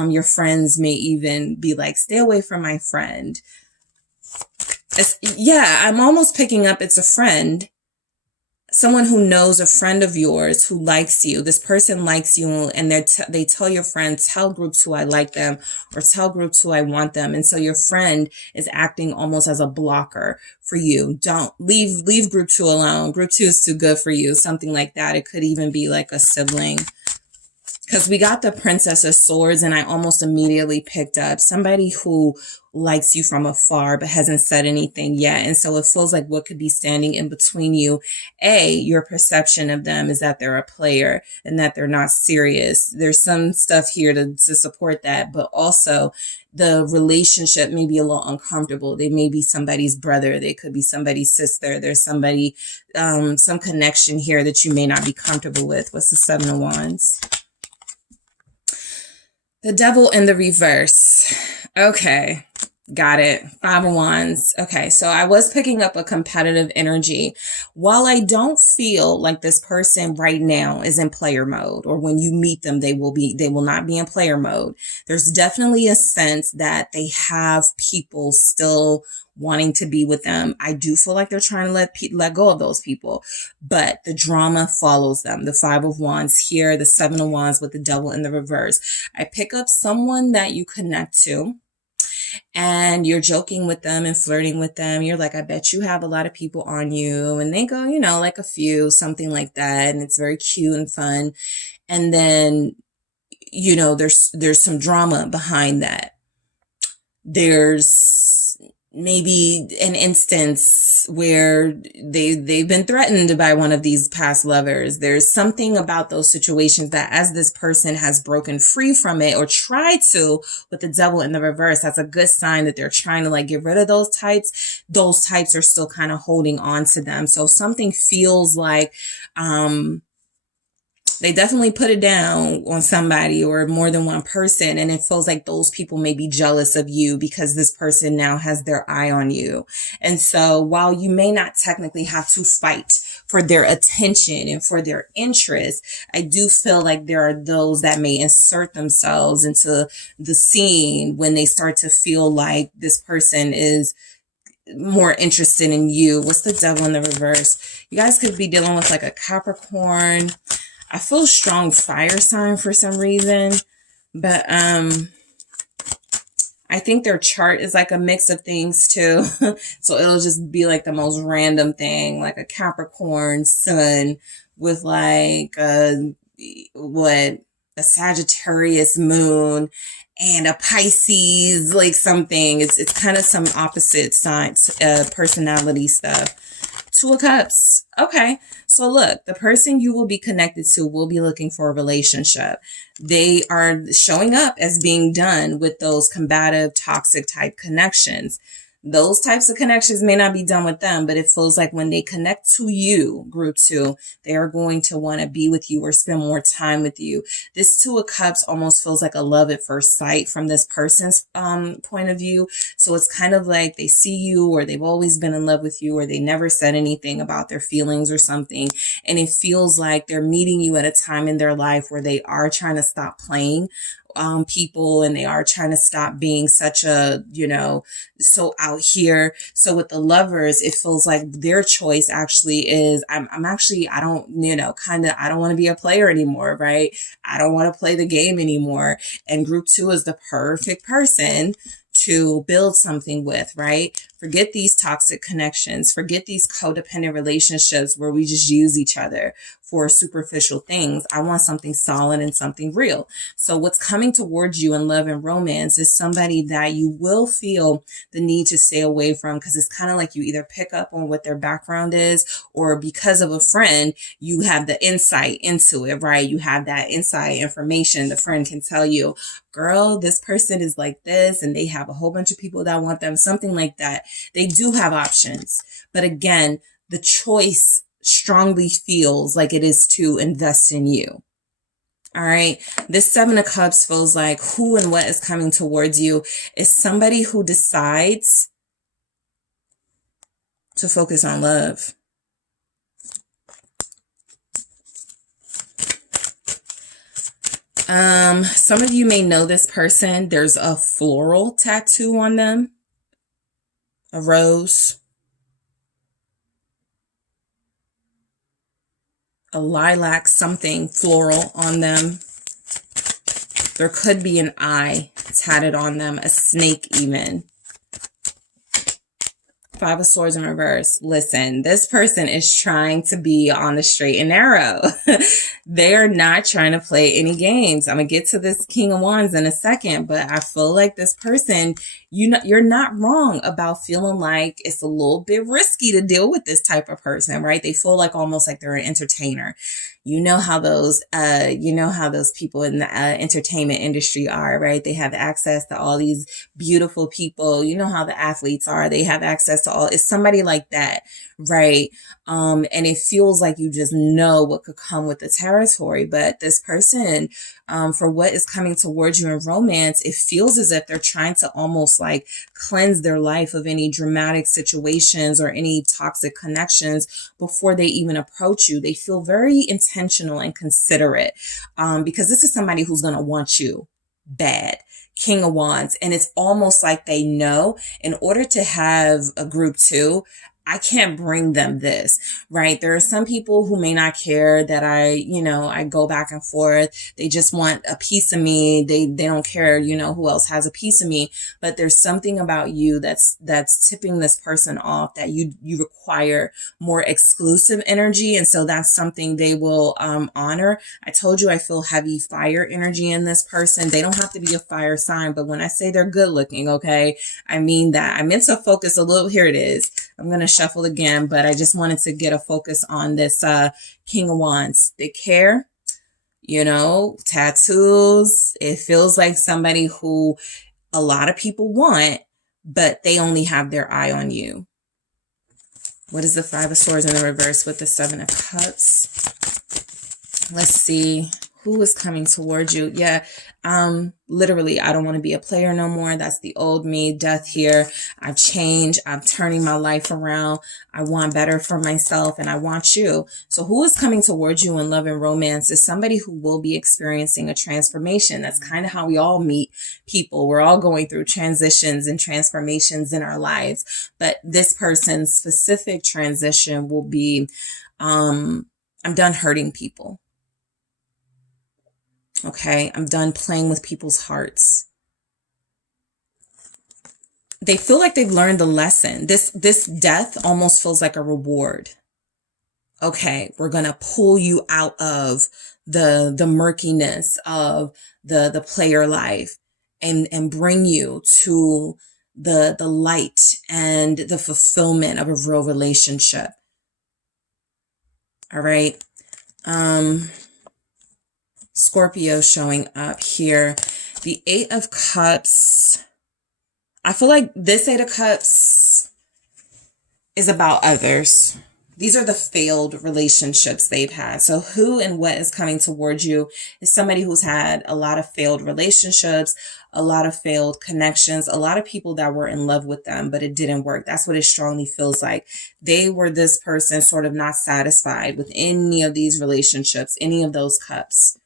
Your friends may even be like, stay away from my friend. Yeah, I'm almost picking up it's a friend. Someone who knows a friend of yours who likes you. This person likes you, and they tell your friend, tell group 2 I like them, or tell group 2 I want them. And so your friend is acting almost as a blocker for you. Don't leave group 2 alone. Group 2 is too good for you. Something like that. It could even be like a sibling. Because we got the Princess of Swords, and I almost immediately picked up somebody who likes you from afar but hasn't said anything yet. And so it feels like what could be standing in between you. Your perception of them is that they're a player and that they're not serious. There's some stuff here to support that, but also the relationship may be a little uncomfortable. They may be somebody's brother. They could be somebody's sister. There's somebody, some connection here that you may not be comfortable with. What's the 7 of Wands? The Devil in the reverse. Okay. Got it. 5 of Wands. Okay. So I was picking up a competitive energy. While I don't feel like this person right now is in player mode, or when you meet them, they will not be in player mode. There's definitely a sense that they have people still wanting to be with them. I do feel like they're trying to let go of those people, but the drama follows them. The 5 of Wands here, the 7 of Wands with the Devil in the reverse. I pick up someone that you connect to, and you're joking with them and flirting with them. You're like, I bet you have a lot of people on you. And they go, like a few, something like that. And it's very cute and fun. And then, there's some drama behind that. There's maybe an instance where they've been threatened by one of these past lovers. There's something about those situations that as this person has broken free from it or tried to with the Devil in the reverse, that's a good sign that they're trying to get rid of those types. Those types are still kind of holding on to them. So something feels like, they definitely put it down on somebody or more than one person. And it feels like those people may be jealous of you because this person now has their eye on you. And so while you may not technically have to fight for their attention and for their interest, I do feel like there are those that may insert themselves into the scene when they start to feel like this person is more interested in you. What's the Devil in the reverse? You guys could be dealing with like a Capricorn. I feel strong fire sign for some reason, but I think their chart is like a mix of things too. So it'll just be like the most random thing, like a Capricorn sun with like a Sagittarius moon and a Pisces, like something. It's kind of some opposite sides, personality stuff. 2 of Cups. Okay. So look, the person you will be connected to will be looking for a relationship. They are showing up as being done with those combative, toxic type connections. Those types of connections may not be done with them, but it feels like when they connect to you, group 2, they are going to want to be with you or spend more time with you. This 2 of Cups almost feels like a love at first sight from this person's point of view. So it's kind of like they see you, or they've always been in love with you, or they never said anything about their feelings or something. And it feels like they're meeting you at a time in their life where they are trying to stop playing people, and they are trying to stop being such a, so out here. So with the lovers, it feels like their choice actually is, I don't want to be a player anymore, right? I don't want to play the game anymore. And group 2 is the perfect person to build something with, right? Forget these toxic connections. Forget these codependent relationships where we just use each other for superficial things. I want something solid and something real. So what's coming towards you in love and romance is somebody that you will feel the need to stay away from, because it's kind of like you either pick up on what their background is, or because of a friend, you have the insight into it, right? You have that inside information. The friend can tell you, girl, this person is like this, and they have a whole bunch of people that want them, something like that. They do have options. But again, the choice strongly feels like it is to invest in you. All right. This Seven of Cups feels like who and what is coming towards you is somebody who decides to focus on love. Some of you may know this person. There's a floral tattoo on them, a rose, a lilac something floral on them. There could be an eye tatted on them, a snake even. Five of Swords in reverse. Listen, this person is trying to be on the straight and narrow. They are not trying to play any games. I'm going to get to this King of Wands in a second, but I feel like this person, you're not wrong about feeling like it's a little bit risky to deal with this type of person, right? They feel like almost like they're an entertainer. You know how those people in the entertainment industry are, right? They have access to all these beautiful people. You know how the athletes are. They have access to all. It's somebody like that, right? And it feels like you just know what could come with the territory. But this person, for what is coming towards you in romance, it feels as if they're trying to almost like cleanse their life of any dramatic situations or any toxic connections before they even approach you. They feel very intentional and considerate, because this is somebody who's going to want you bad. King of Wands. And it's almost like they know in order to have a group 2, I can't bring them this, right? There are some people who may not care that I go back and forth. They just want a piece of me. They don't care, who else has a piece of me. But there's something about you that's tipping this person off, that you require more exclusive energy. And so that's something they will honor. I told you I feel heavy fire energy in this person. They don't have to be a fire sign, but when I say they're good looking, okay, I mean that. I meant to focus a little. Here it is. I'm going to shuffle again, but I just wanted to get a focus on this King of Wands. They care, tattoos. It feels like somebody who a lot of people want, but they only have their eye on you. What is the Five of Swords in the reverse with the Seven of Cups? Let's see. Who is coming towards you? Yeah. Literally, I don't want to be a player no more. That's the old me. Death here. I've changed. I'm turning my life around. I want better for myself and I want you. So who is coming towards you in love and romance is somebody who will be experiencing a transformation. That's kind of how we all meet people. We're all going through transitions and transformations in our lives. But this person's specific transition will be, I'm done hurting people. Okay, I'm done playing with people's hearts. They feel like they've learned the lesson. This death almost feels like a reward. Okay, we're going to pull you out of the murkiness of the player life and bring you to the light and the fulfillment of a real relationship. All right. Scorpio showing up here. The Eight of Cups. I feel like this Eight of Cups is about others. These are the failed relationships they've had. So who and what is coming towards you is somebody who's had a lot of failed relationships, a lot of failed connections, a lot of people that were in love with them, but it didn't work. That's what it strongly feels like. They were this person sort of not satisfied with any of these relationships, any of those cups.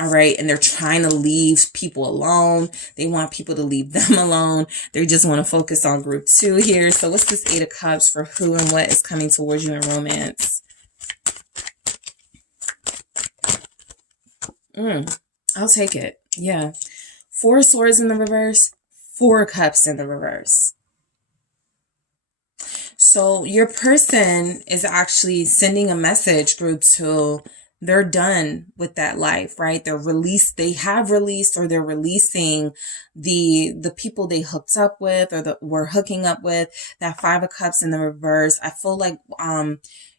All right. And they're trying to leave people alone. They want people to leave them alone. They just want to focus on group 2 here. So what's this Eight of Cups for who and what is coming towards you in romance? I'll take it. Yeah. Four of Swords in the reverse, Four of Cups in the reverse. So your person is actually sending a message, group 2. They're done with that life, right? They're released. They have released, or they're releasing the people they hooked up with, or were hooking up with. That Five of Cups in the reverse. I feel like,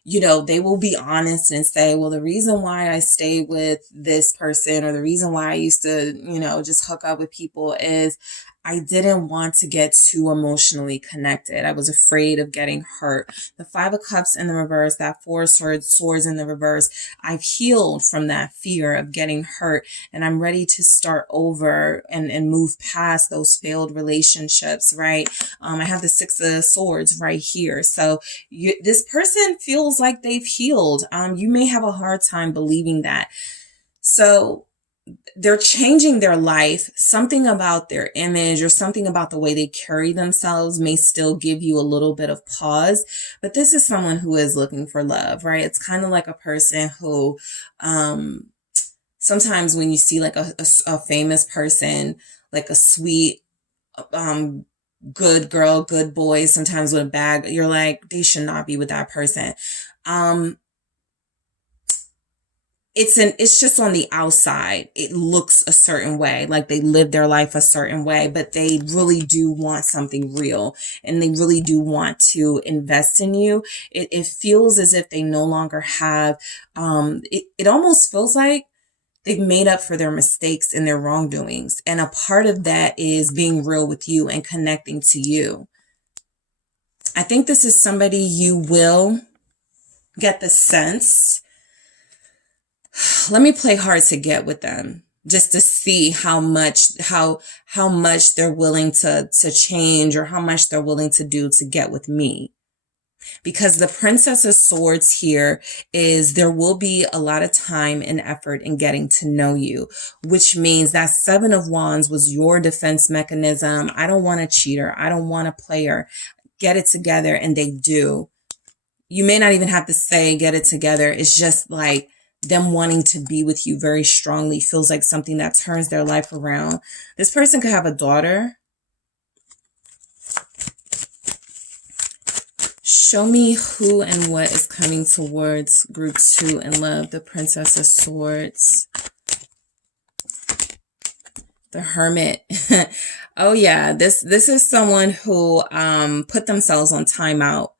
they will be honest and say, well, the reason why I stayed with this person, or the reason why I used to, just hook up with people is I didn't want to get too emotionally connected. I was afraid of getting hurt. The Five of Cups in the reverse, that Four of Swords in the reverse, I've healed from that fear of getting hurt, and I'm ready to start over and move past those failed relationships, right? I have the Six of Swords right here. So this person feels like they've healed. You may have a hard time believing that. So they're changing their life. Something about their image or something about the way they carry themselves may still give you a little bit of pause, but this is someone who is looking for love, right? It's kind of like a person who, sometimes when you see like a famous person, like a sweet, good girl, good boy, sometimes with a bag, you're like, they should not be with that person. It's just on the outside. It looks a certain way, like they live their life a certain way, but they really do want something real and they really do want to invest in you. It feels as if they no longer have, it almost feels like they've made up for their mistakes and their wrongdoings. And a part of that is being real with you and connecting to you. I think this is somebody you will get the sense. Let me play hard to get with them just to see how much they're willing to change or how much they're willing to do to get with me. Because the Princess of Swords here is there will be a lot of time and effort in getting to know you, which means that Seven of Wands was your defense mechanism. I don't want a cheater. I don't want a player. Get it together. And they do. You may not even have to say get it together. It's just like them wanting to be with you very strongly feels like something that turns their life around. This person could have a daughter. Show me who and what is coming towards group 2 in love. The Princess of Swords. The Hermit. Oh yeah, this is someone who put themselves on timeout.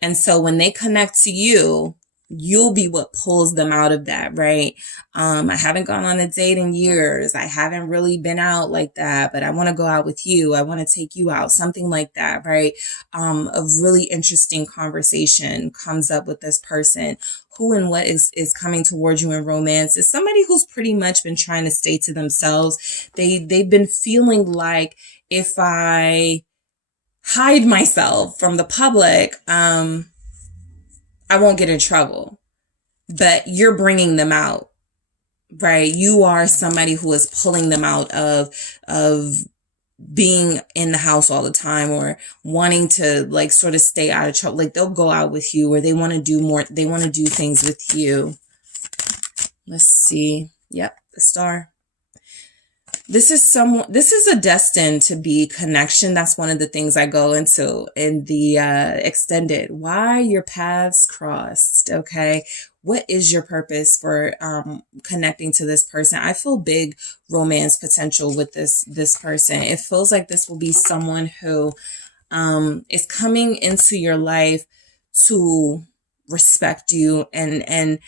And so when they connect to you, you'll be what pulls them out of that, right? I haven't gone on a date in years. I haven't really been out like that, but I want to go out with you. I want to take you out, something like that, right? A really interesting conversation comes up with this person. Who and what is coming towards you in romance is somebody who's pretty much been trying to stay to themselves. They've been feeling like if I hide myself from the public, I won't get in trouble, but you're bringing them out, right? You are somebody who is pulling them out of being in the house all the time or wanting to like sort of stay out of trouble. Like they'll go out with you or they want to do more. They want to do things with you. Let's see. Yep. The Star. This is a destined to be connection. That's one of the things I go into in the extended. Why your paths crossed. Okay. What is your purpose for connecting to this person? I feel big romance potential with this person. It feels like this will be someone who is coming into your life to respect you and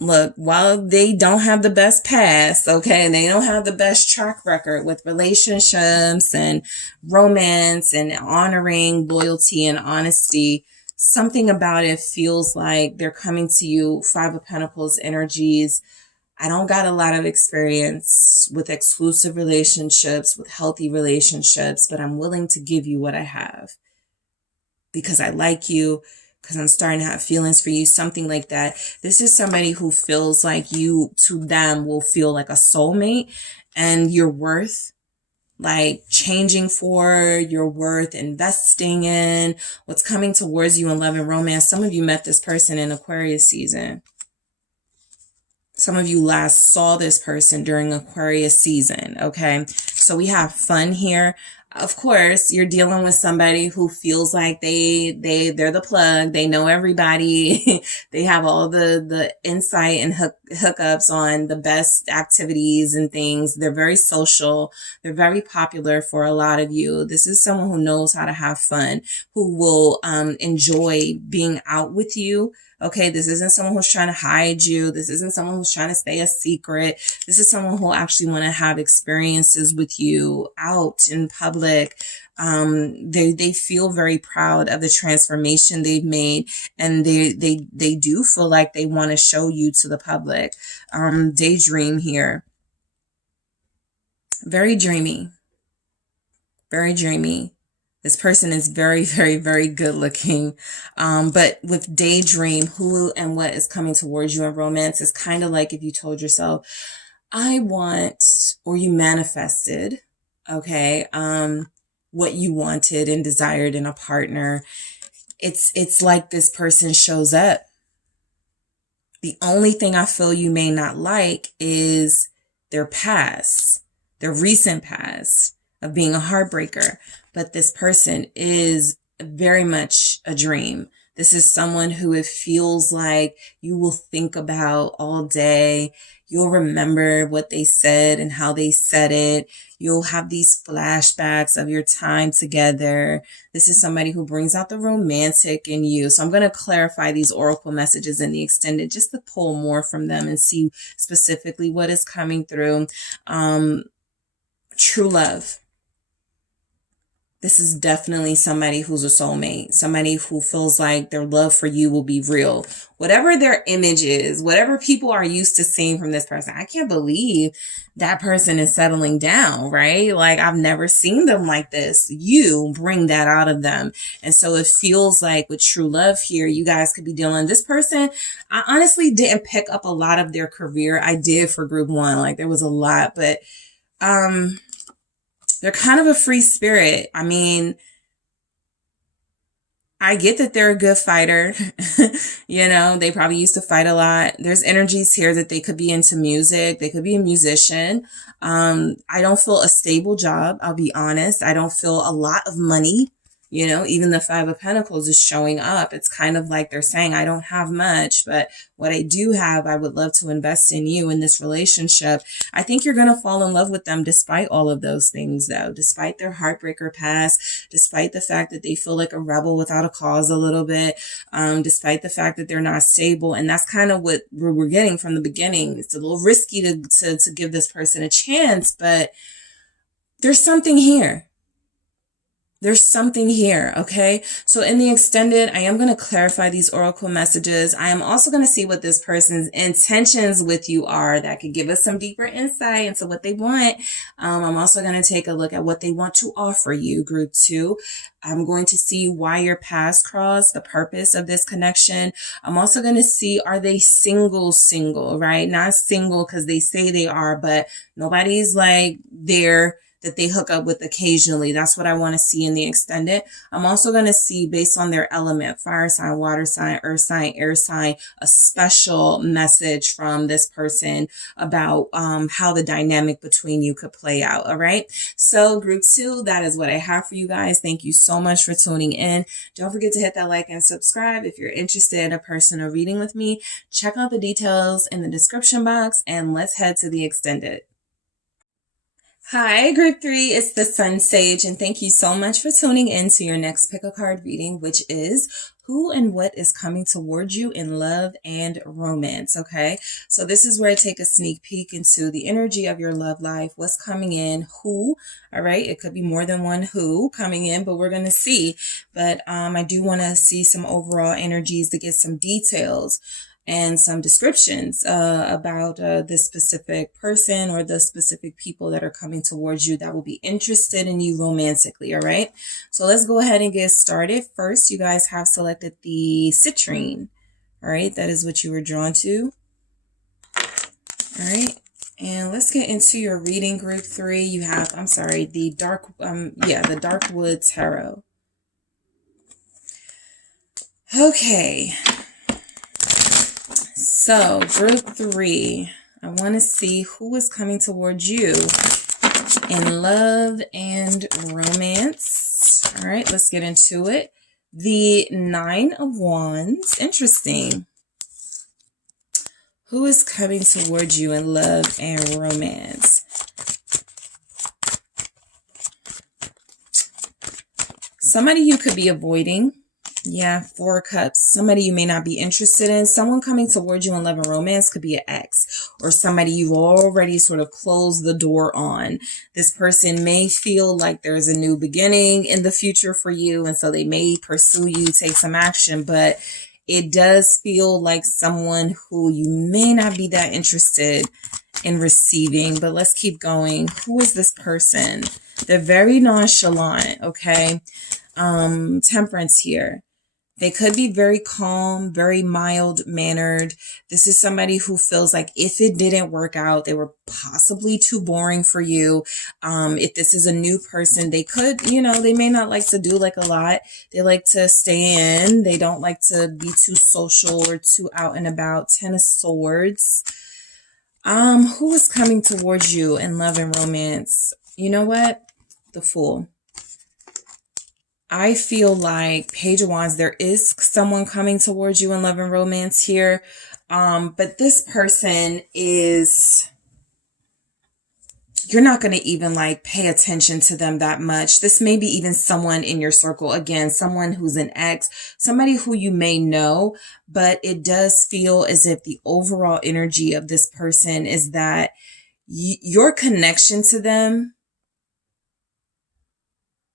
look, while they don't have the best past, okay, and they don't have the best track record with relationships and romance and honoring loyalty and honesty, something about it feels like they're coming to you, Five of Pentacles energies. I don't got a lot of experience with exclusive relationships, with healthy relationships, but I'm willing to give you what I have because I like you, because I'm starting to have feelings for you, something like that. This is somebody who feels like you, to them, will feel like a soulmate, and you're worth like changing for, you're worth investing in, what's coming towards you in love and romance. Some of you met this person in Aquarius season. Some of you last saw this person during Aquarius season, okay? So we have fun here. Of course, you're dealing with somebody who feels like they're the plug. They know everybody. They have all the insight and hookups on the best activities and things. They're very social. They're very popular for a lot of you. This is someone who knows how to have fun, who will enjoy being out with you, Okay, this isn't someone who's trying to hide you. This isn't someone who's trying to stay a secret. This is someone who actually want to have experiences with you out in public. They feel very proud of the transformation they've made, and they do feel like they want to show you to the public. Daydream here. Very dreamy. Very dreamy. This person is very, very, very good looking. But with daydream, who and what is coming towards you in romance is kind of like if you told yourself, I want, or you manifested, okay, what you wanted and desired in a partner. It's like this person shows up. The only thing I feel you may not like is their past, their recent past of being a heartbreaker. But this person is very much a dream. This is someone who it feels like you will think about all day. You'll remember what they said and how they said it. You'll have these flashbacks of your time together. This is somebody who brings out the romantic in you. So I'm going to clarify these oracle messages in the extended just to pull more from them and see specifically what is coming through. True love. This is definitely somebody who's a soulmate, somebody who feels like their love for you will be real. Whatever their image is, whatever people are used to seeing from this person, I can't believe that person is settling down, right? Like, I've never seen them like this. You bring that out of them. And so it feels like with true love here, you guys could be dealing. This person, I honestly didn't pick up a lot of their career. I did for group one. Like, there was a lot, but, they're kind of a free spirit. I mean, I get that they're a good fighter. You know, they probably used to fight a lot. There's energies here that they could be into music. They could be a musician. I don't feel a stable job. I'll be honest. I don't feel a lot of money. You know, even the Five of Pentacles is showing up. It's kind of like they're saying, I don't have much, but what I do have, I would love to invest in you in this relationship. I think you're going to fall in love with them despite all of those things, though, despite their heartbreaker past, despite the fact that they feel like a rebel without a cause a little bit, despite the fact that they're not stable. And that's kind of what we're getting from the beginning. It's a little risky to give this person a chance, but there's something here. There's something here, okay? So in the extended, I am going to clarify these oracle messages. I am also going to see what this person's intentions with you are. That could give us some deeper insight into what they want. I'm also going to take a look at what they want to offer you, group two. I'm going to see why your paths cross, the purpose of this connection. I'm also going to see, are they single, right? Not single because they say they are, but nobody's like there that they hook up with occasionally. That's what I want to see in the extended. I'm also going to see, based on their element, fire sign, water sign, earth sign, air sign, a special message from this person about how the dynamic between you could play out. All right. So group two, that is what I have for you guys. Thank you so much for tuning in. Don't forget to hit that like and subscribe. If you're interested in a personal reading with me, check out the details in the description box, and let's head to the extended. Hi, group three, it's the SunSage, and thank you so much for tuning in to your next pick a card reading, which is who and what is coming towards you in love and romance, okay? So this is where I take a sneak peek into the energy of your love life, what's coming in, who, all right? It could be more than one who coming in, but we're going to see. But I do want to see some overall energies to get some details and some descriptions about this specific person or the specific people that are coming towards you that will be interested in you romantically, all right? So let's go ahead and get started. First, you guys have selected the citrine, all right? That is what you were drawn to, all right? And let's get into your reading, group three. You have, the the Darkwood Tarot. Okay. So, group three, I want to see who is coming towards you in love and romance. All right, let's get into it. The Nine of Wands. Interesting. Who is coming towards you in love and romance? Somebody you could be avoiding. Yeah, Four of Cups. Somebody you may not be interested in. Someone coming towards you in love and romance could be an ex or somebody you've already sort of closed the door on. This person may feel like there's a new beginning in the future for you, and so they may pursue you, take some action, but it does feel like someone who you may not be that interested in receiving. But let's keep going. Who is this person? They're very nonchalant, okay? Temperance here. They could be very calm, very mild mannered. This is somebody who feels like if it didn't work out, they were possibly too boring for you. If this is a new person, they could, they may not like to do like a lot. They like to stay in. They don't like to be too social or too out and about. Ten of Swords. Who is coming towards you in love and romance? You know what? The Fool. I feel like Page of Wands, there is someone coming towards you in love and romance here. But this person is, you're not going to even like pay attention to them that much. This may be even someone in your circle. Again, someone who's an ex, somebody who you may know, but it does feel as if the overall energy of this person is that your connection to them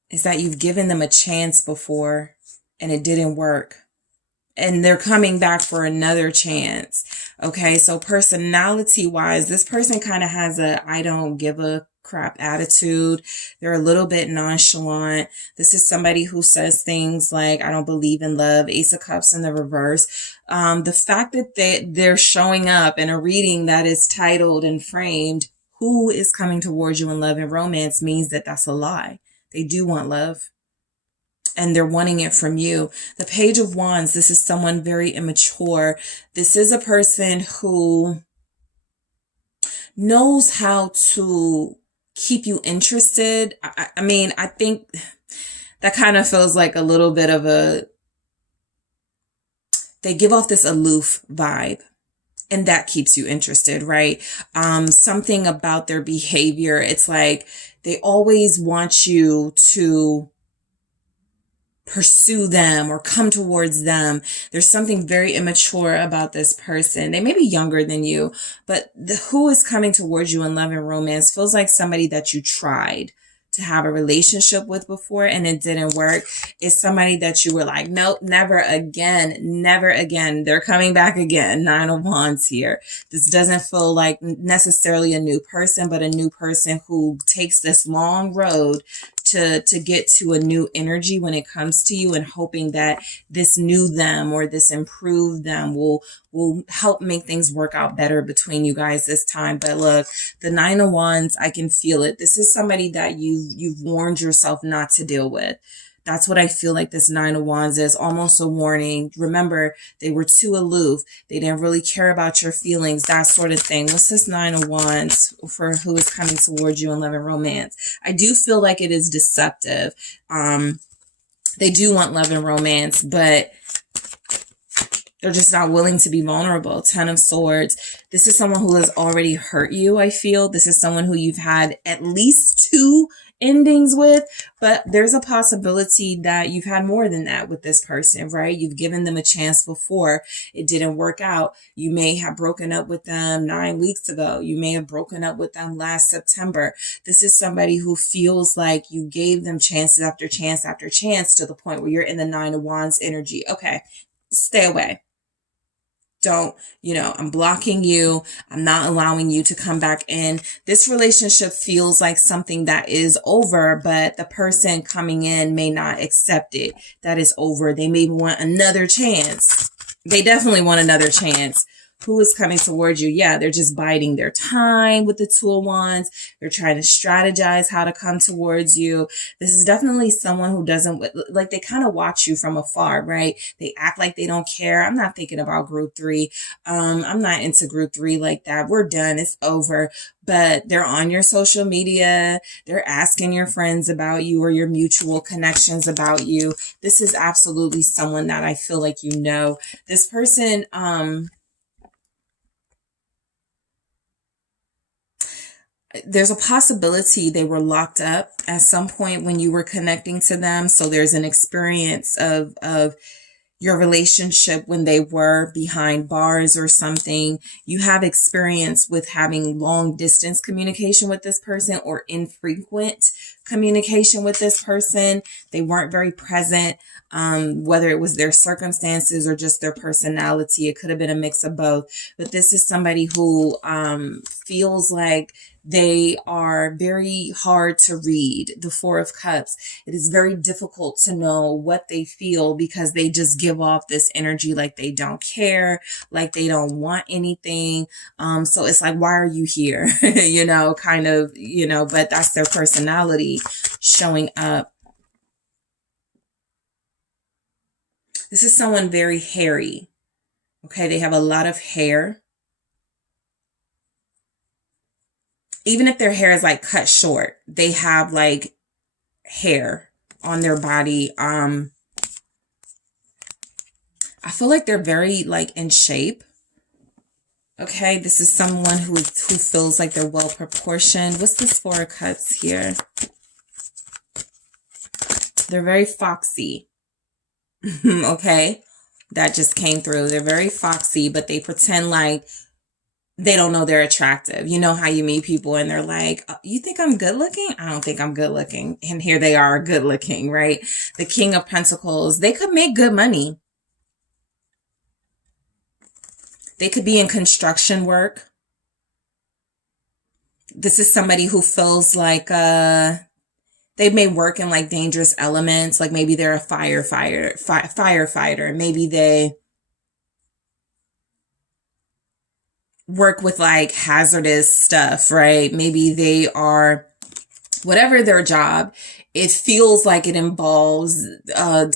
is that you've given them a chance before and it didn't work. And they're coming back for another chance. Okay, so personality wise, this person kind of has a I don't give a crap attitude. They're a little bit nonchalant. This is somebody who says things like, I don't believe in love. Ace of Cups in the reverse. The fact that they're showing up in a reading that is titled and framed, who is coming towards you in love and romance, means that that's a lie. They do want love. And they're wanting it from you. The Page of Wands, this is someone very immature. This is a person who knows how to keep you interested. I mean, I think that kind of feels like a little bit of they give off this aloof vibe. And that keeps you interested, right? Something about their behavior. It's like they always want you to pursue them or come towards them. There's something very immature about this person. They may be younger than you, but who is coming towards you in love and romance feels like somebody that you tried to have a relationship with before and it didn't work. It's somebody that you were like, nope, never again, never again. They're coming back again. Nine of Wands here. This doesn't feel like necessarily a new person, but a new person who takes this long road to get to a new energy when it comes to you, and hoping that this new them or this improved them will help make things work out better between you guys this time. But look, the Nine of Wands, I can feel it. This is somebody that you've warned yourself not to deal with. That's what I feel like this Nine of Wands is, almost a warning. Remember, they were too aloof. They didn't really care about your feelings, that sort of thing. What's this Nine of Wands for who is coming towards you in love and romance? I do feel like it is deceptive. They do want love and romance, but they're just not willing to be vulnerable. Ten of Swords. This is someone who has already hurt you, I feel. This is someone who you've had at least two endings with, but there's a possibility that you've had more than that with this person, right? You've given them a chance before. It didn't work out. You may have broken up with them 9 weeks ago. You may have broken up with them last September. This is somebody who feels like you gave them chances after chance after chance to the point where you're in the Nine of Wands energy. Okay, stay away. Don't, I'm blocking you. I'm not allowing you to come back in. This relationship feels like something that is over, but the person coming in may not accept it. That is over. They may want another chance. They definitely want another chance. Who is coming towards you? Yeah, they're just biding their time with the Two of Wands. They're trying to strategize how to come towards you. This is definitely someone who doesn't, like, they kind of watch you from afar, right? They act like they don't care. I'm not thinking about group 3. I'm not into group 3 like that. We're done. It's over. But they're on your social media. They're asking your friends about you or your mutual connections about you. This is absolutely someone that I feel like This person, there's a possibility they were locked up at some point when you were connecting to them. So there's an experience of your relationship when they were behind bars or something. You have experience with having long distance communication with this person or infrequent communication with this person. They weren't very present, whether it was their circumstances or just their personality. It could have been a mix of both. But this is somebody who feels like they are very hard to read. The Four of Cups. It is very difficult to know what they feel because they just give off this energy like they don't care, like they don't want anything. So it's like, why are you here? Kind of, but that's their personality showing up. This is someone very hairy. Okay, they have a lot of hair. Even if their hair is like cut short, they have like hair on their body. I feel like they're very like in shape. Okay, this is someone who feels like they're well proportioned. What's this Four of Cups here? They're very foxy. Okay, that just came through. They're very foxy, but they pretend like they don't know they're attractive. You know how you meet people and they're like, "Oh, you think I'm good looking? I don't think I'm good looking." And here they are good looking, right? The King of Pentacles, they could make good money. They could be in construction work. This is somebody who feels like they may work in like dangerous elements. Like maybe they're a firefighter. Maybe they work with like hazardous stuff, right? Maybe they are, whatever their job, it feels like it involves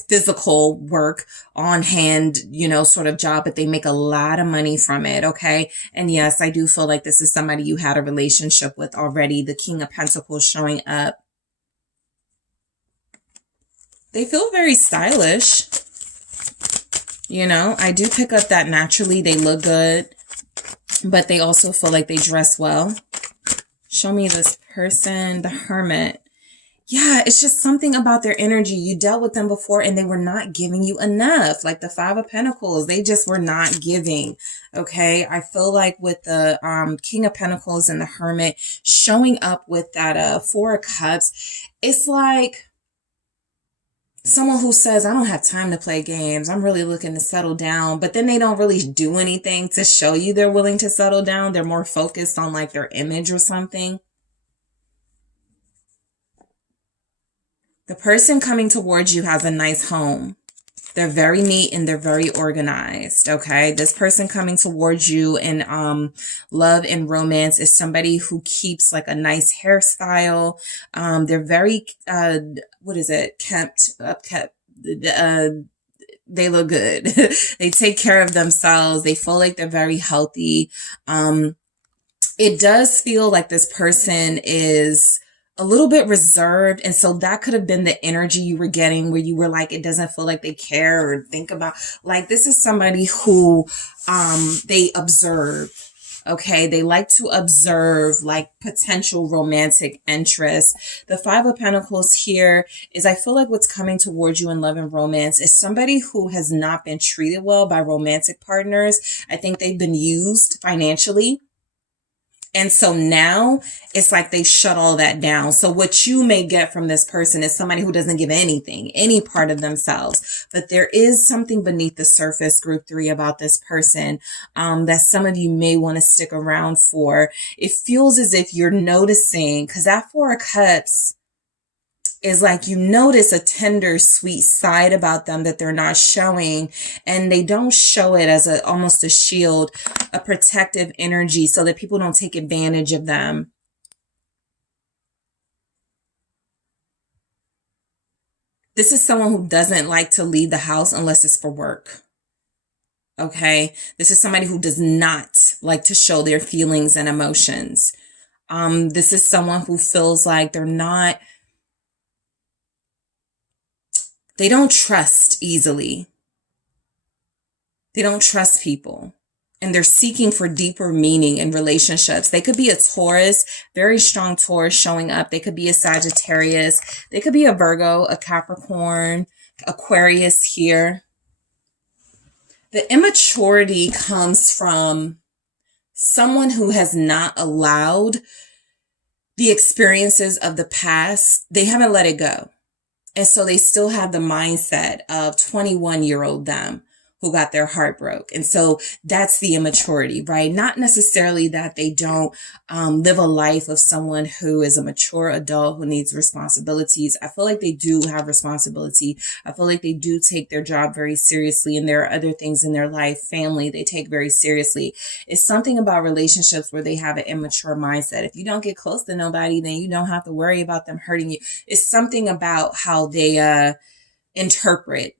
physical work on hand, sort of job, but they make a lot of money from it. Okay. And yes, I do feel like this is somebody you had a relationship with already. The King of Pentacles showing up. They feel very stylish. I do pick up that naturally they look good, but they also feel like they dress well. Show me this person, the Hermit. Yeah, it's just something about their energy. You dealt with them before and they were not giving you enough. Like the Five of Pentacles, they just were not giving. Okay, I feel like with the King of Pentacles and the Hermit showing up with that Four of Cups, it's like someone who says, I don't have time to play games. I'm really looking to settle down. But then they don't really do anything to show you they're willing to settle down. They're more focused on like their image or something. The person coming towards you has a nice home. They're very neat and they're very organized. Okay. This person coming towards you in love and romance is somebody who keeps like a nice hairstyle. They're very, kept. They look good. They take care of themselves. They feel like they're very healthy. It does feel like this person is a little bit reserved. And so that could have been the energy you were getting where you were like, it doesn't feel like they care or think about, like, this is somebody who, they observe. Okay. They like to observe like potential romantic interest. The Five of Pentacles here is, I feel like what's coming towards you in love and romance is somebody who has not been treated well by romantic partners. I think they've been used financially. And so now it's like they shut all that down. So what you may get from this person is somebody who doesn't give anything, any part of themselves. But there is something beneath the surface, group 3, about this person that some of you may want to stick around for. It feels as if you're noticing, because that Four of Cups is like you notice a tender, sweet side about them that they're not showing, and they don't show it as almost a shield, a protective energy so that people don't take advantage of them. This is someone who doesn't like to leave the house unless it's for work. Okay. This is somebody who does not like to show their feelings and emotions. This is someone who feels like they don't trust easily. They don't trust people. and they're seeking for deeper meaning in relationships. They could be a Taurus, very strong Taurus showing up. They could be a Sagittarius. They could be a Virgo, a Capricorn, Aquarius here. The immaturity comes from someone who has not allowed the experiences of the past. They haven't let it go. And so they still have the mindset of 21-year-old them who got their heart broke. And so that's the immaturity, right? Not necessarily that they don't live a life of someone who is a mature adult who needs responsibilities. I feel like they do have responsibility. I feel like they do take their job very seriously, and there are other things in their life, family, they take very seriously. It's something about relationships where they have an immature mindset. If you don't get close to nobody, then you don't have to worry about them hurting you. It's something about how they interpret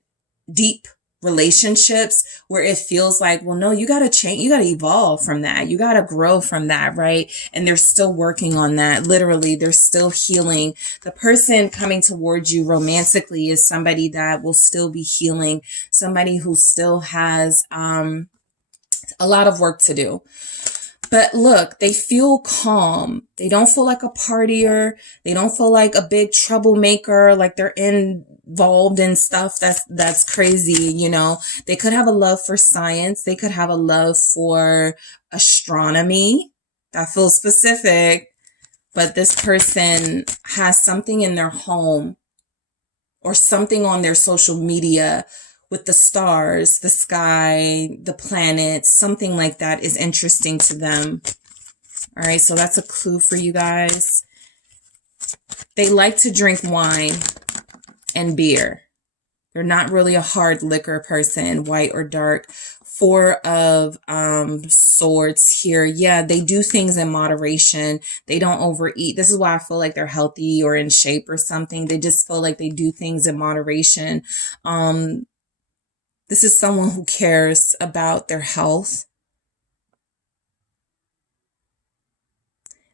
deep relationships where it feels like, well, no, you got to change, you got to evolve from that. You got to grow from that, right? And they're still working on that. Literally, they're still healing. The person coming towards you romantically is somebody that will still be healing, somebody who still has a lot of work to do. But look, they feel calm. They don't feel like a partier. They don't feel like a big troublemaker, like they're involved in stuff that's crazy, you know. They could have a love for science. They could have a love for astronomy. That feels specific. But this person has something in their home or something on their social media with the stars, the sky, the planets, something like that is interesting to them. All right, so that's a clue for you guys. They like to drink wine and beer. They're not really a hard liquor person, white or dark. Four of Swords here. Yeah, they do things in moderation. They don't overeat. This is why I feel like they're healthy or in shape or something. They just feel like they do things in moderation. This is someone who cares about their health.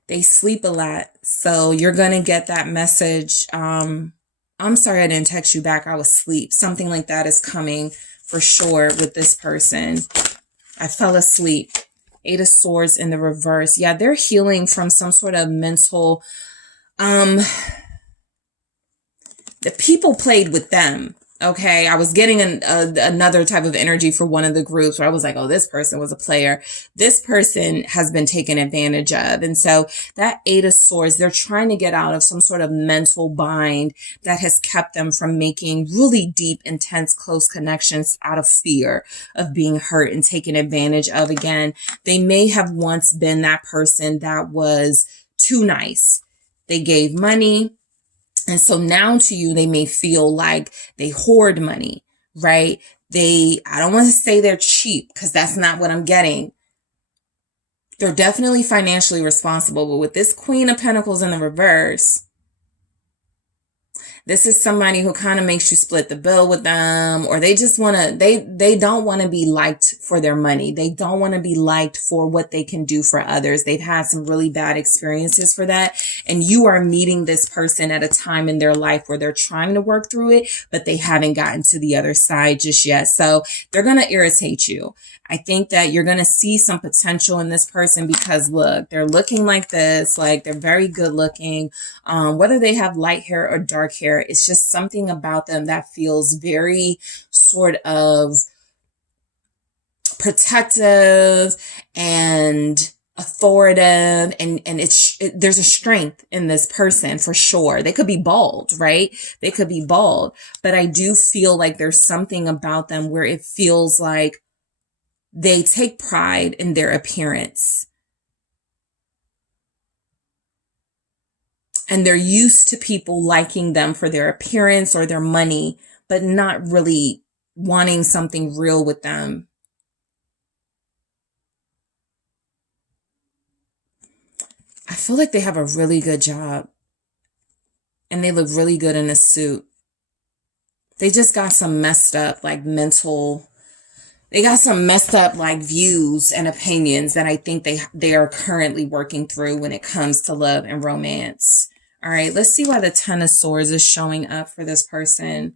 They sleep a lot. So you're going to get that message. I'm sorry I didn't text you back. I was asleep. Something like that is coming for sure with this person. I fell asleep. Eight of Swords in the reverse. Yeah, they're healing from some sort of mental, the people played with them. Okay, I was getting another type of energy for one of the groups where I was like, oh, this person was a player. This person has been taken advantage of. And so that Eight of Swords, they're trying to get out of some sort of mental bind that has kept them from making really deep, intense, close connections out of fear of being hurt and taken advantage of again. They may have once been that person that was too nice. They gave money. And so now to you, they may feel like they hoard money, right? I don't want to say they're cheap because that's not what I'm getting. They're definitely financially responsible. But with this Queen of Pentacles in the reverse, this is somebody who kind of makes you split the bill with them, or they just want to, they don't want to be liked for their money. They don't want to be liked for what they can do for others. They've had some really bad experiences for that. And you are meeting this person at a time in their life where they're trying to work through it, but they haven't gotten to the other side just yet. So they're going to irritate you. I think that you're going to see some potential in this person because look, they're looking like this, like they're very good looking. Whether they have light hair or dark hair, it's just something about them that feels very sort of protective and authoritative, and there's a strength in this person for sure. They could be bald, right? They could be bald, but I do feel like there's something about them where it feels like they take pride in their appearance. And they're used to people liking them for their appearance or their money, but not really wanting something real with them. I feel like they have a really good job. And they look really good in a suit. They just got some messed up, like mental... They got some messed up like views and opinions that I think they are currently working through when it comes to love and romance. All right, let's see why the Ten of Swords is showing up for this person.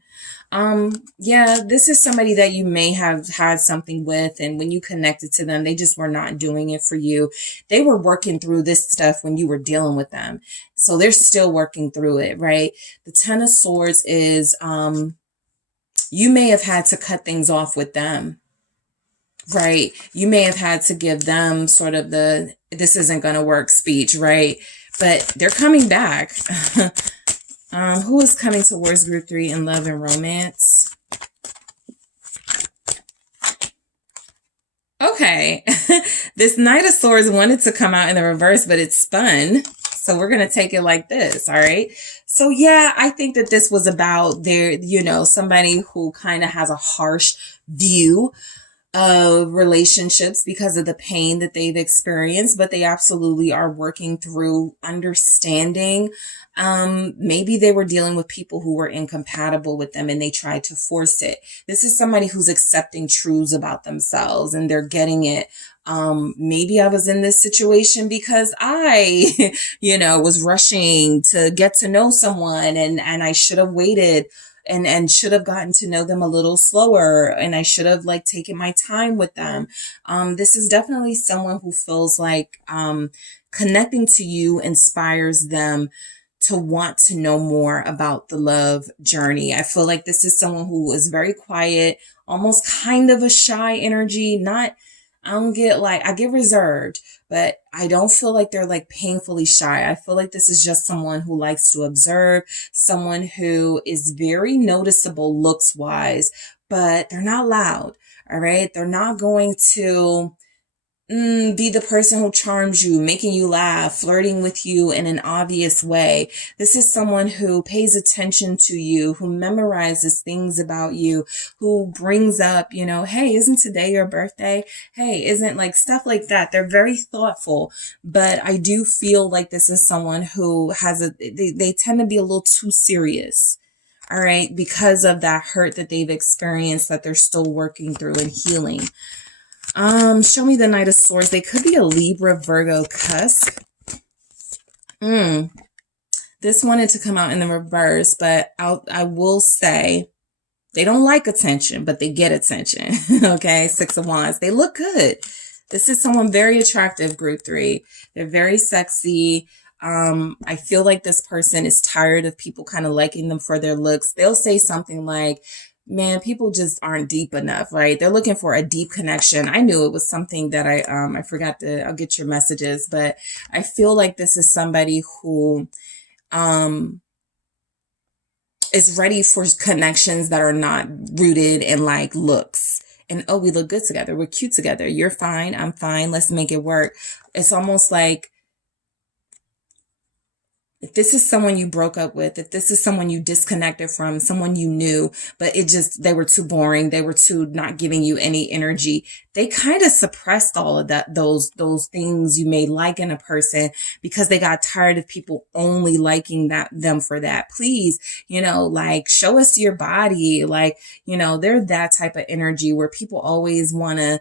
Yeah, this is somebody that you may have had something with, and when you connected to them, they just were not doing it for you. They were working through this stuff when you were dealing with them. So they're still working through it, right? The Ten of Swords is, you may have had to cut things off with them, right? You may have had to give them sort of the, this isn't going to work speech, right? But they're coming back. Who is coming towards group 3 in love and romance? Okay. This Knight of Swords wanted to come out in the reverse, but it spun. So we're going to take it like this. All right. So yeah, I think that this was about their, you know, somebody who kind of has a harsh view of relationships because of the pain that they've experienced, but they absolutely are working through understanding. Maybe they were dealing with people who were incompatible with them and they tried to force it. This is somebody who's accepting truths about themselves and they're getting it. Maybe I was in this situation because I, you know, was rushing to get to know someone and I should have waited and should have gotten to know them a little slower. And I should have like taken my time with them. This is definitely someone who feels like, connecting to you inspires them to want to know more about the love journey. I feel like this is someone who is very quiet, almost kind of a shy energy. I get reserved, but I don't feel like they're like painfully shy. I feel like this is just someone who likes to observe, someone who is very noticeable looks wise, but they're not loud. All right. They're not going to be the person who charms you, making you laugh, flirting with you in an obvious way. This is someone who pays attention to you, who memorizes things about you, who brings up, you know, hey, isn't today your birthday? Hey, isn't like stuff like that. They're very thoughtful, but I do feel like this is someone who has they tend to be a little too serious. All right. Because of that hurt that they've experienced that they're still working through and healing. Show me the Knight of Swords. They could be a Libra, Virgo cusp. This wanted to come out in the reverse, but I will say they don't like attention, but they get attention. Okay. 6 of Wands. They look good. This is someone very attractive, group 3. They're very sexy. I feel like this person is tired of people kind of liking them for their looks. They'll say something like, man, people just aren't deep enough, right? They're looking for a deep connection. I knew it was something that I forgot to, I'll get your messages, but I feel like this is somebody who, is ready for connections that are not rooted in like looks. And, oh, we look good together. We're cute together. You're fine. I'm fine. Let's make it work. It's almost like, if this is someone you broke up with, if this is someone you disconnected from, someone you knew, but they were too boring, they were too not giving you any energy, they kind of suppressed all of that, those things you may like in a person because they got tired of people only liking them for that. Please, you know, like show us your body. Like, you know, they're that type of energy where people always want to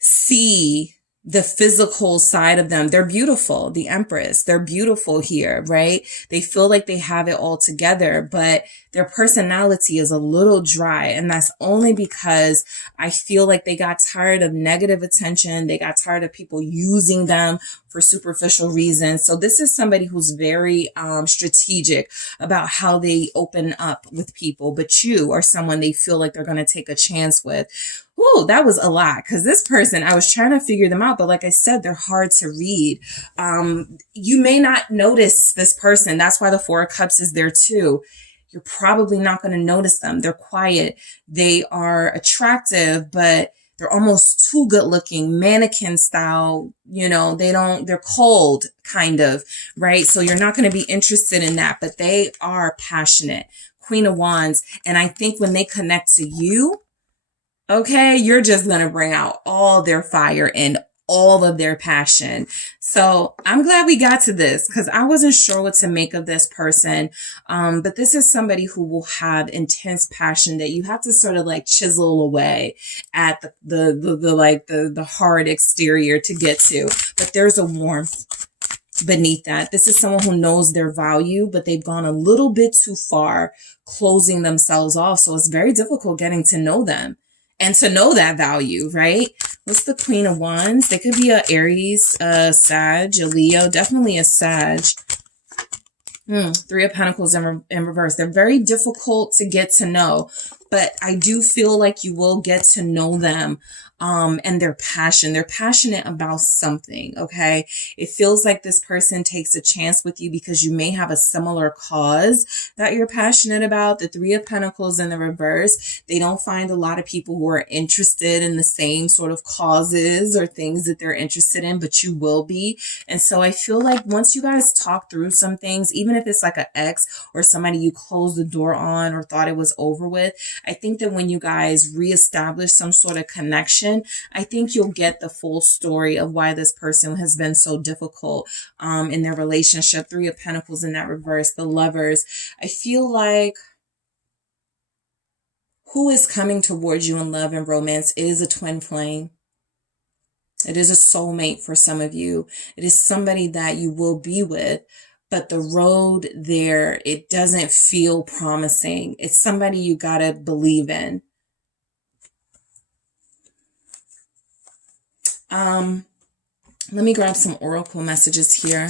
see the physical side of them. They're beautiful. The Empress, they're beautiful here, right? They feel like they have it all together, but their personality is a little dry. And that's only because I feel like they got tired of negative attention. They got tired of people using them for superficial reasons. So this is somebody who's very strategic about how they open up with people, but you are someone they feel like they're going to take a chance with. Whoa, that was a lot. Because this person, I was trying to figure them out, but like I said, they're hard to read. You may not notice this person. That's why the 4 of Cups is there too. You're probably not going to notice them. They're quiet. They are attractive, but they're almost too good looking, mannequin style. You know, they're cold kind of, right? So you're not going to be interested in that, but they are passionate. Queen of Wands. And I think when they connect to you, okay, you're just going to bring out all their fire and all of their passion. So I'm glad we got to this because I wasn't sure what to make of this person. But this is somebody who will have intense passion that you have to sort of like chisel away at the hard exterior to get to. But there's a warmth. beneath that. This is someone who knows their value, but they've gone a little bit too far closing themselves off. So it's very difficult getting to know them and to know that value, right? What's the Queen of Wands? They could be a Aries, a Sag, a Leo, definitely a Sag. Three of Pentacles in reverse. They're very difficult to get to know, but I do feel like you will get to know them. And their passion. They're passionate about something, okay? It feels like this person takes a chance with you because you may have a similar cause that you're passionate about. The Three of Pentacles in the reverse, they don't find a lot of people who are interested in the same sort of causes or things that they're interested in, but you will be. And so I feel like once you guys talk through some things, even if it's like an ex or somebody you closed the door on or thought it was over with, I think that when you guys reestablish some sort of connection, I think you'll get the full story of why this person has been so difficult in their relationship. Three of Pentacles in that reverse, the Lovers. I feel like who is coming towards you in love and romance is a twin flame. It is a soulmate for some of you. It is somebody that you will be with, but the road there, it doesn't feel promising. It's somebody you gotta believe in. Let me grab some oracle messages here.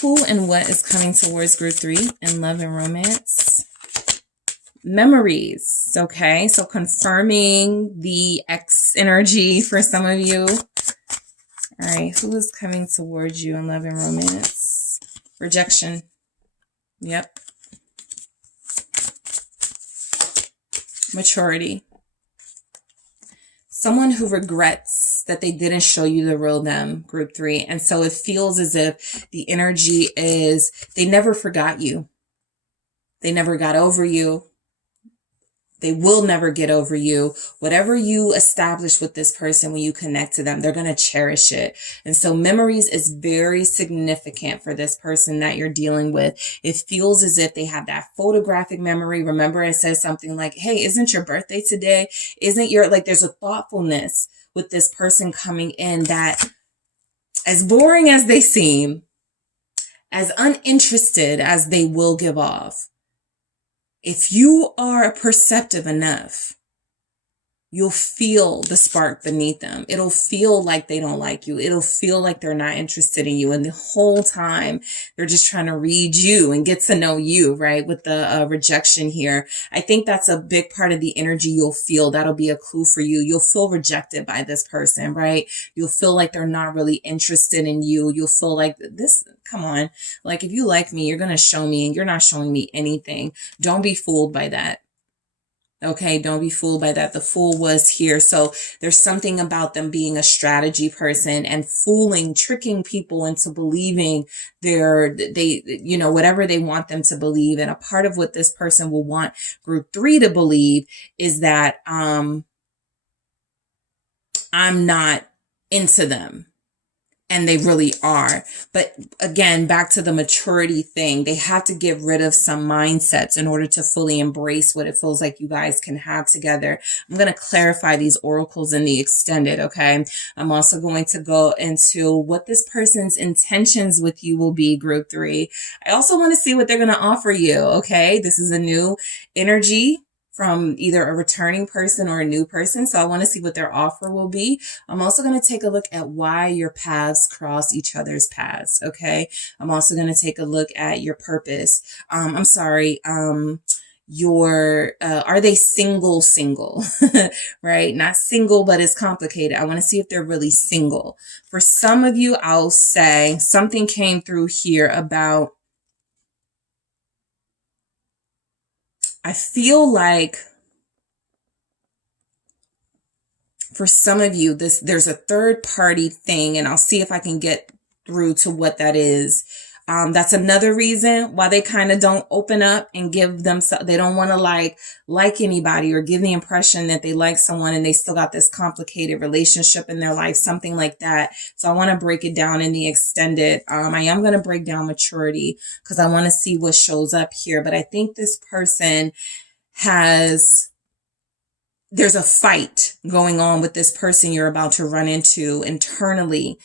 Who and what is coming towards group 3 in love and romance? Memories, okay? So confirming the ex energy for some of you. All right, who is coming towards you in love and romance? Rejection. Yep. Maturity. Someone who regrets that they didn't show you the real them, group 3. And so it feels as if the energy is they never forgot you. They never got over you. They will never get over you. Whatever you establish with this person when you connect to them, they're going to cherish it. And so memories is very significant for this person that you're dealing with. It feels as if they have that photographic memory. Remember, I said something like, hey, isn't your birthday today? Isn't your, like, there's a thoughtfulness with this person coming in that, as boring as they seem, as uninterested as they will give off, if you are perceptive enough, you'll feel the spark beneath them. It'll feel like they don't like you. It'll feel like they're not interested in you. And the whole time they're just trying to read you and get to know you, right? With the rejection here. I think that's a big part of the energy you'll feel. That'll be a clue for you. You'll feel rejected by this person, right? You'll feel like they're not really interested in you. You'll feel like this, come on. Like if you like me, you're going to show me and you're not showing me anything. Don't be fooled by that. Okay, don't be fooled by that. The Fool was here. So there's something about them being a strategy person and tricking people into believing whatever they want them to believe. And a part of what this person will want group 3 to believe is that I'm not into them. And they really are. But again, back to the maturity thing, they have to get rid of some mindsets in order to fully embrace what it feels like you guys can have together. I'm going to clarify these oracles in the extended, okay? I'm also going to go into what this person's intentions with you will be, group 3. I also want to see what they're going to offer you, okay? This is a new energy from either a returning person or a new person. So I want to see what their offer will be. I'm also going to take a look at why your paths cross each other's paths. Okay. I'm also going to take a look at your purpose. Are they single, right? Not single, but it's complicated. I want to see if they're really single. For some of you, I'll say something came through here about, I feel like for some of you, there's a third party thing, and I'll see if I can get through to what that is. That's another reason why they kind of don't open up and give themselves, they don't want to like anybody or give the impression that they like someone and they still got this complicated relationship in their life, something like that. So I want to break it down in the extended. I am going to break down maturity because I want to see what shows up here. But I think this person has there's a fight going on with this person you're about to run into internally.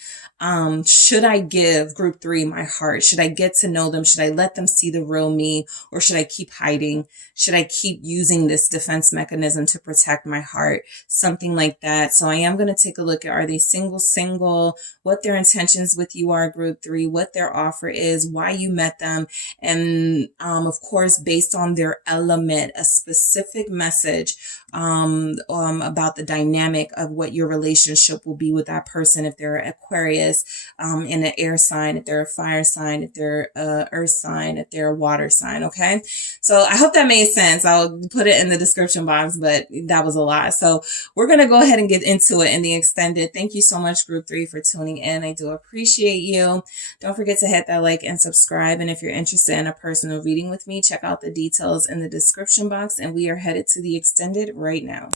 Should I give group 3 my heart? Should I get to know them? Should I let them see the real me? Or should I keep hiding? Should I keep using this defense mechanism to protect my heart? Something like that. So I am going to take a look at, are they single, what their intentions with you are, group 3, what their offer is, why you met them. And, of course, based on their element, a specific message about the dynamic of what your relationship will be with that person. If they're Aquarius, in an air sign, if they're a fire sign, if they're a earth sign, if they're a water sign. Okay. So I hope that made sense. I'll put it in the description box, but that was a lot. So we're going to go ahead and get into it in the extended. Thank you so much, group 3, for tuning in. I do appreciate you. Don't forget to hit that like and subscribe. And if you're interested in a personal reading with me, check out the details in the description box. And we are headed to the extended right now.